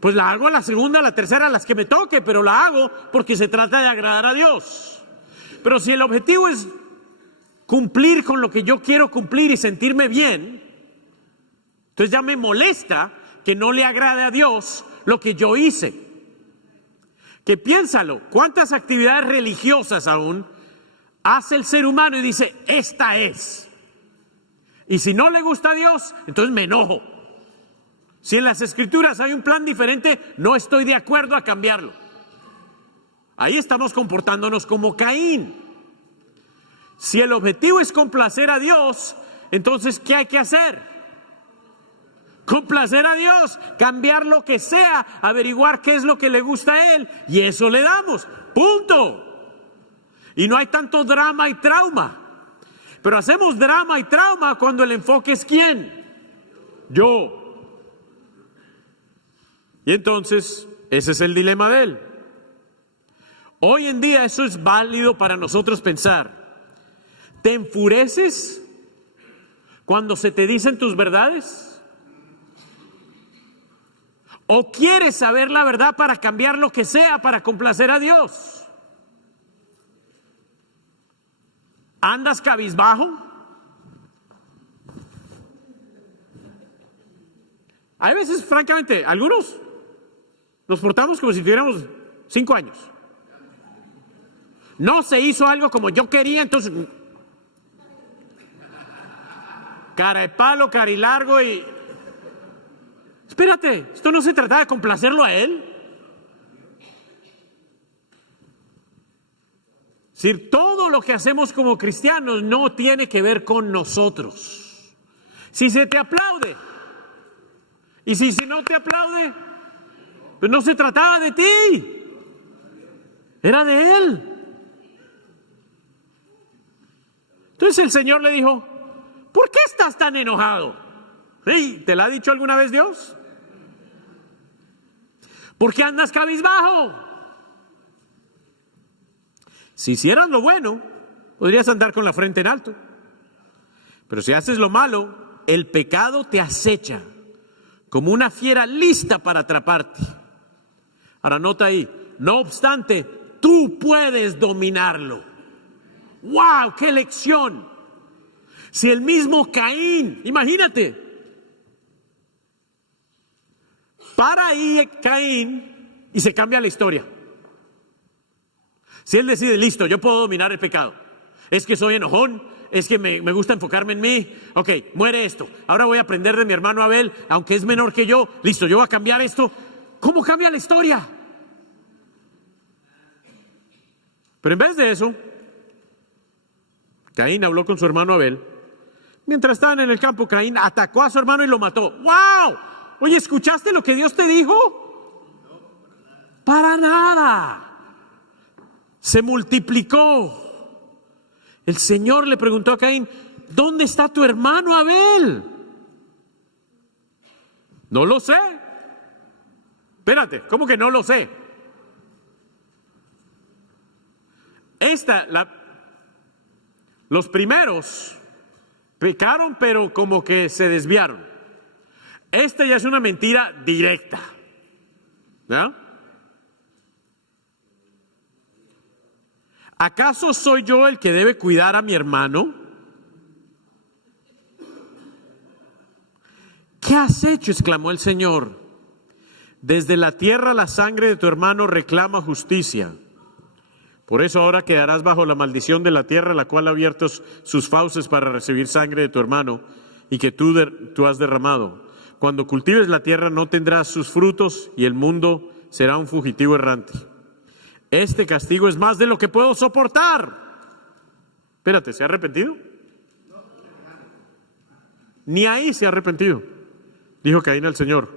pues la hago a la segunda, a la tercera, a las que me toque, pero la hago porque se trata de agradar a Dios. Pero si el objetivo es cumplir con lo que yo quiero cumplir y sentirme bien, entonces ya me molesta que no le agrade a Dios lo que yo hice. Que piénsalo, ¿cuántas actividades religiosas aún hace el ser humano y dice, esta es? Y si no le gusta a Dios, entonces me enojo. Si en las Escrituras hay un plan diferente, no estoy de acuerdo a cambiarlo. Ahí estamos comportándonos como Caín. Si el objetivo es complacer a Dios, entonces ¿qué hay que hacer? Complacer a Dios, cambiar lo que sea, averiguar qué es lo que le gusta a Él, y eso le damos, punto. Y no hay tanto drama y trauma. Pero hacemos drama y trauma cuando el enfoque es ¿quién? Yo. Y entonces, ese es el dilema de él. Hoy en día eso es válido para nosotros pensar. ¿Te enfureces cuando se te dicen tus verdades? ¿O quieres saber la verdad para cambiar lo que sea para complacer a Dios? ¿Andas cabizbajo? Hay veces, francamente, algunos nos portamos como si tuviéramos 5 años. No se hizo algo como yo quería, entonces cara de palo, carilargo y... Espérate, esto no se trata de complacerlo a Él. Es decir, todo lo que hacemos como cristianos no tiene que ver con nosotros. Si se te aplaude, y si no te aplaude, pues no se trataba de ti, era de Él. Entonces el Señor le dijo, ¿por qué estás tan enojado? ¿Sí? ¿Te lo ha dicho alguna vez Dios? ¿Por qué andas cabizbajo? Si hicieras lo bueno, podrías andar con la frente en alto. Pero si haces lo malo, el pecado te acecha como una fiera lista para atraparte. Ahora nota ahí, no obstante, tú puedes dominarlo. ¡Wow! ¡Qué lección! Si el mismo Caín, imagínate, para ahí Caín y se cambia la historia. Si él decide, listo, yo puedo dominar el pecado. Es que soy enojón, es que me gusta enfocarme en mí. Ok, muere esto. Ahora voy a aprender de mi hermano Abel, aunque es menor que yo. Listo, yo voy a cambiar esto. ¿Cómo cambia la historia? Pero en vez de eso, Caín habló con su hermano Abel. Mientras estaban en el campo, Caín atacó a su hermano y lo mató. ¡Wow! Oye, ¿escuchaste lo que Dios te dijo? Para nada. Se multiplicó. El Señor le preguntó a Caín, ¿dónde está tu hermano Abel? No lo sé. Espérate, ¿cómo que no lo sé? Los primeros pecaron, pero como que se desviaron. Esta ya es una mentira directa. ¿No? ¿Acaso soy yo el que debe cuidar a mi hermano? ¿Qué has hecho?, exclamó el Señor. Desde la tierra la sangre de tu hermano reclama justicia. Por eso ahora quedarás bajo la maldición de la tierra, la cual ha abierto sus fauces para recibir sangre de tu hermano y que tú has derramado. Cuando cultives la tierra no tendrás sus frutos y el mundo será un fugitivo errante. Este castigo es más de lo que puedo soportar. Espérate, ¿se ha arrepentido? Ni ahí se ha arrepentido. Dijo Caín al Señor,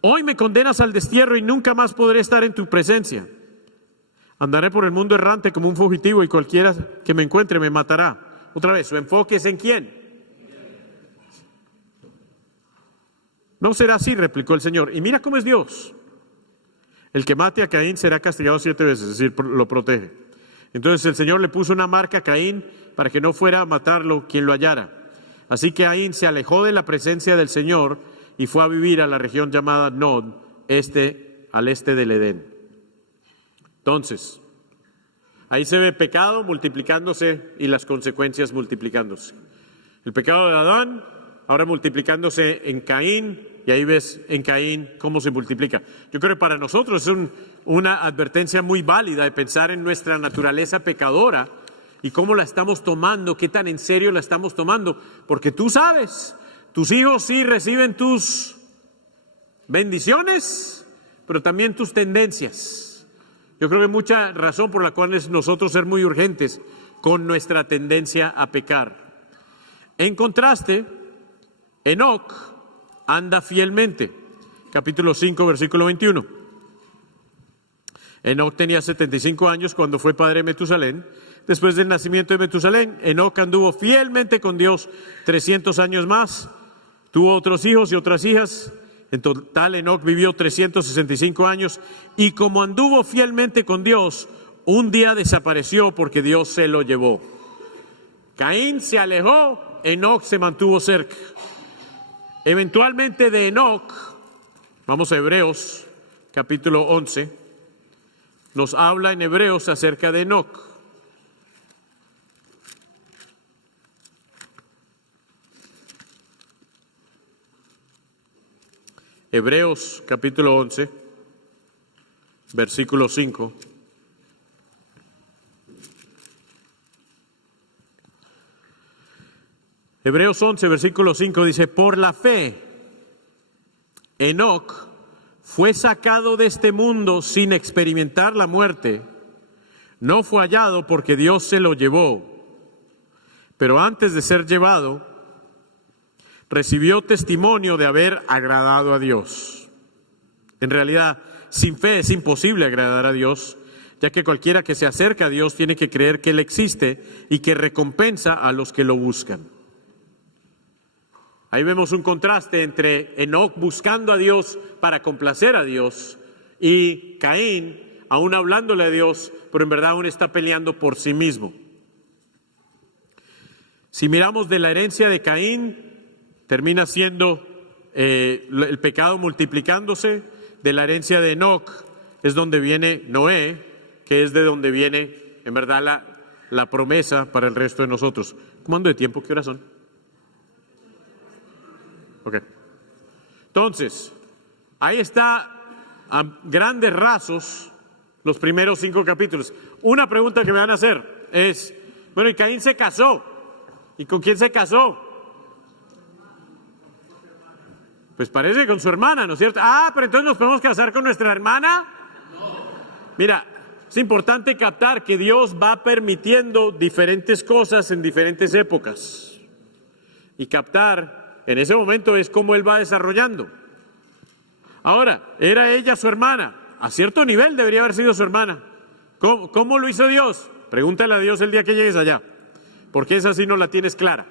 hoy me condenas al destierro y nunca más podré estar en tu presencia. Andaré por el mundo errante como un fugitivo y cualquiera que me encuentre me matará. Otra vez, su enfoque es en quién. No será así, replicó el Señor. Y mira cómo es Dios. El que mate a Caín será castigado 7 veces, es decir, lo protege. Entonces el Señor le puso una marca a Caín para que no fuera a matarlo quien lo hallara. Así que Caín se alejó de la presencia del Señor y fue a vivir a la región llamada Nod, al este del Edén. Entonces, ahí se ve pecado multiplicándose y las consecuencias multiplicándose. El pecado de Adán, ahora multiplicándose en Caín, y ahí ves en Caín cómo se multiplica. Yo creo que para nosotros es una advertencia muy válida de pensar en nuestra naturaleza pecadora y cómo la estamos tomando, qué tan en serio la estamos tomando. Porque tú sabes, tus hijos sí reciben tus bendiciones, pero también tus tendencias. Yo creo que hay mucha razón por la cual es nosotros ser muy urgentes con nuestra tendencia a pecar. En contraste, Enoc anda fielmente. Capítulo 5, versículo 21. Enoc tenía 75 años cuando fue padre de Metusalén. Después del nacimiento de Metusalén, Enoc anduvo fielmente con Dios 300 años más. Tuvo otros hijos y otras hijas. En total, Enoc vivió 365 años. Y como anduvo fielmente con Dios, un día desapareció porque Dios se lo llevó. Caín se alejó, Enoc se mantuvo cerca. Eventualmente de Enoc, vamos a Hebreos, capítulo 11, nos habla en Hebreos acerca de Enoc. Hebreos, capítulo 11, versículo 5. Hebreos 11, versículo 5 dice, por la fe, Enoc fue sacado de este mundo sin experimentar la muerte. No fue hallado porque Dios se lo llevó. Pero antes de ser llevado, recibió testimonio de haber agradado a Dios. En realidad, sin fe es imposible agradar a Dios, ya que cualquiera que se acerca a Dios tiene que creer que Él existe y que recompensa a los que lo buscan. Ahí vemos un contraste entre Enoc buscando a Dios para complacer a Dios y Caín aún hablándole a Dios, pero en verdad aún está peleando por sí mismo. Si miramos de la herencia de Caín, termina siendo el pecado multiplicándose. De la herencia de Enoc es donde viene Noé, que es de donde viene en verdad la promesa para el resto de nosotros. ¿Cómo ando de tiempo? ¿Qué horas son? Ok. Entonces, ahí está a grandes rasgos los primeros 5 capítulos. Una pregunta que me van a hacer es, bueno, ¿y Caín se casó? ¿Y con quién se casó? Pues parece que con su hermana, ¿no es cierto? Ah, pero entonces nos podemos casar con nuestra hermana. Mira, es importante captar que Dios va permitiendo diferentes cosas en diferentes épocas. Y captar, en ese momento, es cómo Él va desarrollando. Ahora, ¿era ella su hermana? A cierto nivel debería haber sido su hermana. ¿Cómo lo hizo Dios? Pregúntale a Dios el día que llegues allá. Porque esa sí no la tienes clara.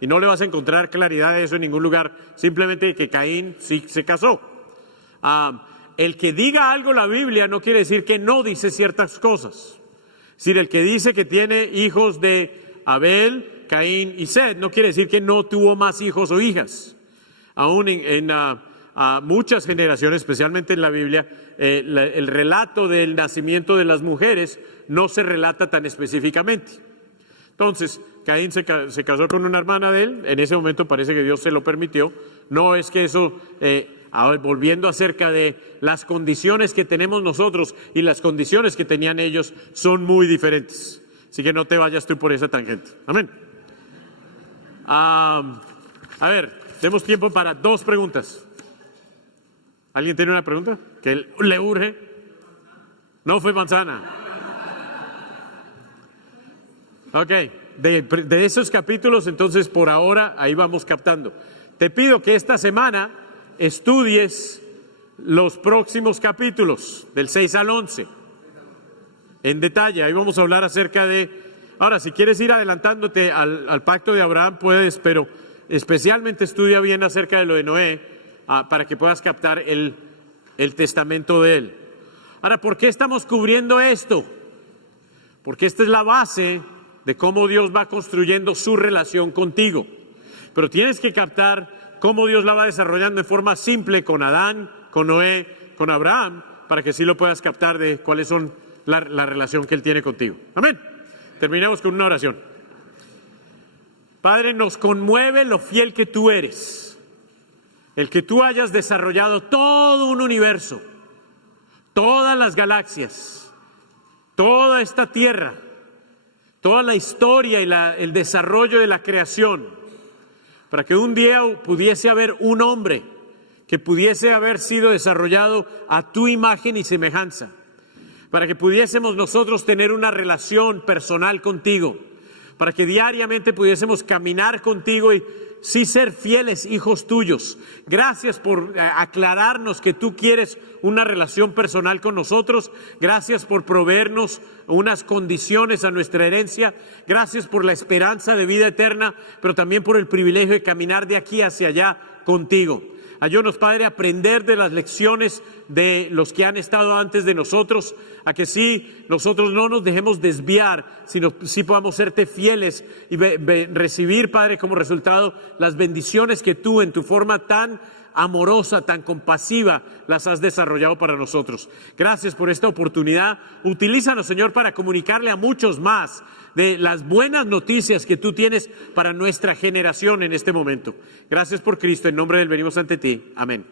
Y no le vas a encontrar claridad de eso en ningún lugar. Simplemente que Caín sí se casó. El que diga algo la Biblia no quiere decir que no dice ciertas cosas. Es decir, el que dice que tiene hijos de Abel, Caín y Set, no quiere decir que no tuvo más hijos o hijas. Aún en muchas generaciones, especialmente en la Biblia, el relato del nacimiento de las mujeres no se relata tan específicamente. Entonces, Caín se casó con una hermana de él, en ese momento parece que Dios se lo permitió. No es que eso, volviendo acerca de las condiciones que tenemos nosotros y las condiciones que tenían ellos, son muy diferentes. Así que no te vayas tú por esa tangente. Amén. A ver, tenemos tiempo para 2 preguntas. ¿Alguien tiene una pregunta? ¿Que le urge? No fue manzana. Ok, de esos capítulos, entonces por ahora ahí vamos captando. Te pido que esta semana estudies los próximos capítulos, del 6 al 11, en detalle. Ahí vamos a hablar acerca de... Ahora, si quieres ir adelantándote al pacto de Abraham, puedes, pero especialmente estudia bien acerca de lo de Noé, para que puedas captar el testamento de él. Ahora, ¿por qué estamos cubriendo esto? Porque esta es la base de cómo Dios va construyendo su relación contigo. Pero tienes que captar cómo Dios la va desarrollando en forma simple con Adán, con Noé, con Abraham, para que sí lo puedas captar de cuáles son la relación que Él tiene contigo. Amén. Terminamos con una oración. Padre, nos conmueve lo fiel que tú eres. El que tú hayas desarrollado todo un universo, todas las galaxias, toda esta tierra, toda la historia y el desarrollo de la creación, para que un día pudiese haber un hombre que pudiese haber sido desarrollado a tu imagen y semejanza, para que pudiésemos nosotros tener una relación personal contigo, para que diariamente pudiésemos caminar contigo y sí ser fieles hijos tuyos. Gracias por aclararnos que tú quieres una relación personal con nosotros. Gracias por proveernos unas condiciones a nuestra herencia. Gracias por la esperanza de vida eterna, pero también por el privilegio de caminar de aquí hacia allá contigo. Ayúdanos, Padre, a aprender de las lecciones de los que han estado antes de nosotros, a que sí, nosotros no nos dejemos desviar, sino sí podamos serte fieles y recibir, Padre, como resultado las bendiciones que tú en tu forma tan amorosa, tan compasiva, las has desarrollado para nosotros. Gracias por esta oportunidad. Utilízanos, Señor, para comunicarle a muchos más de las buenas noticias que tú tienes para nuestra generación en este momento. Gracias por Cristo, en nombre de Él venimos ante ti. Amén.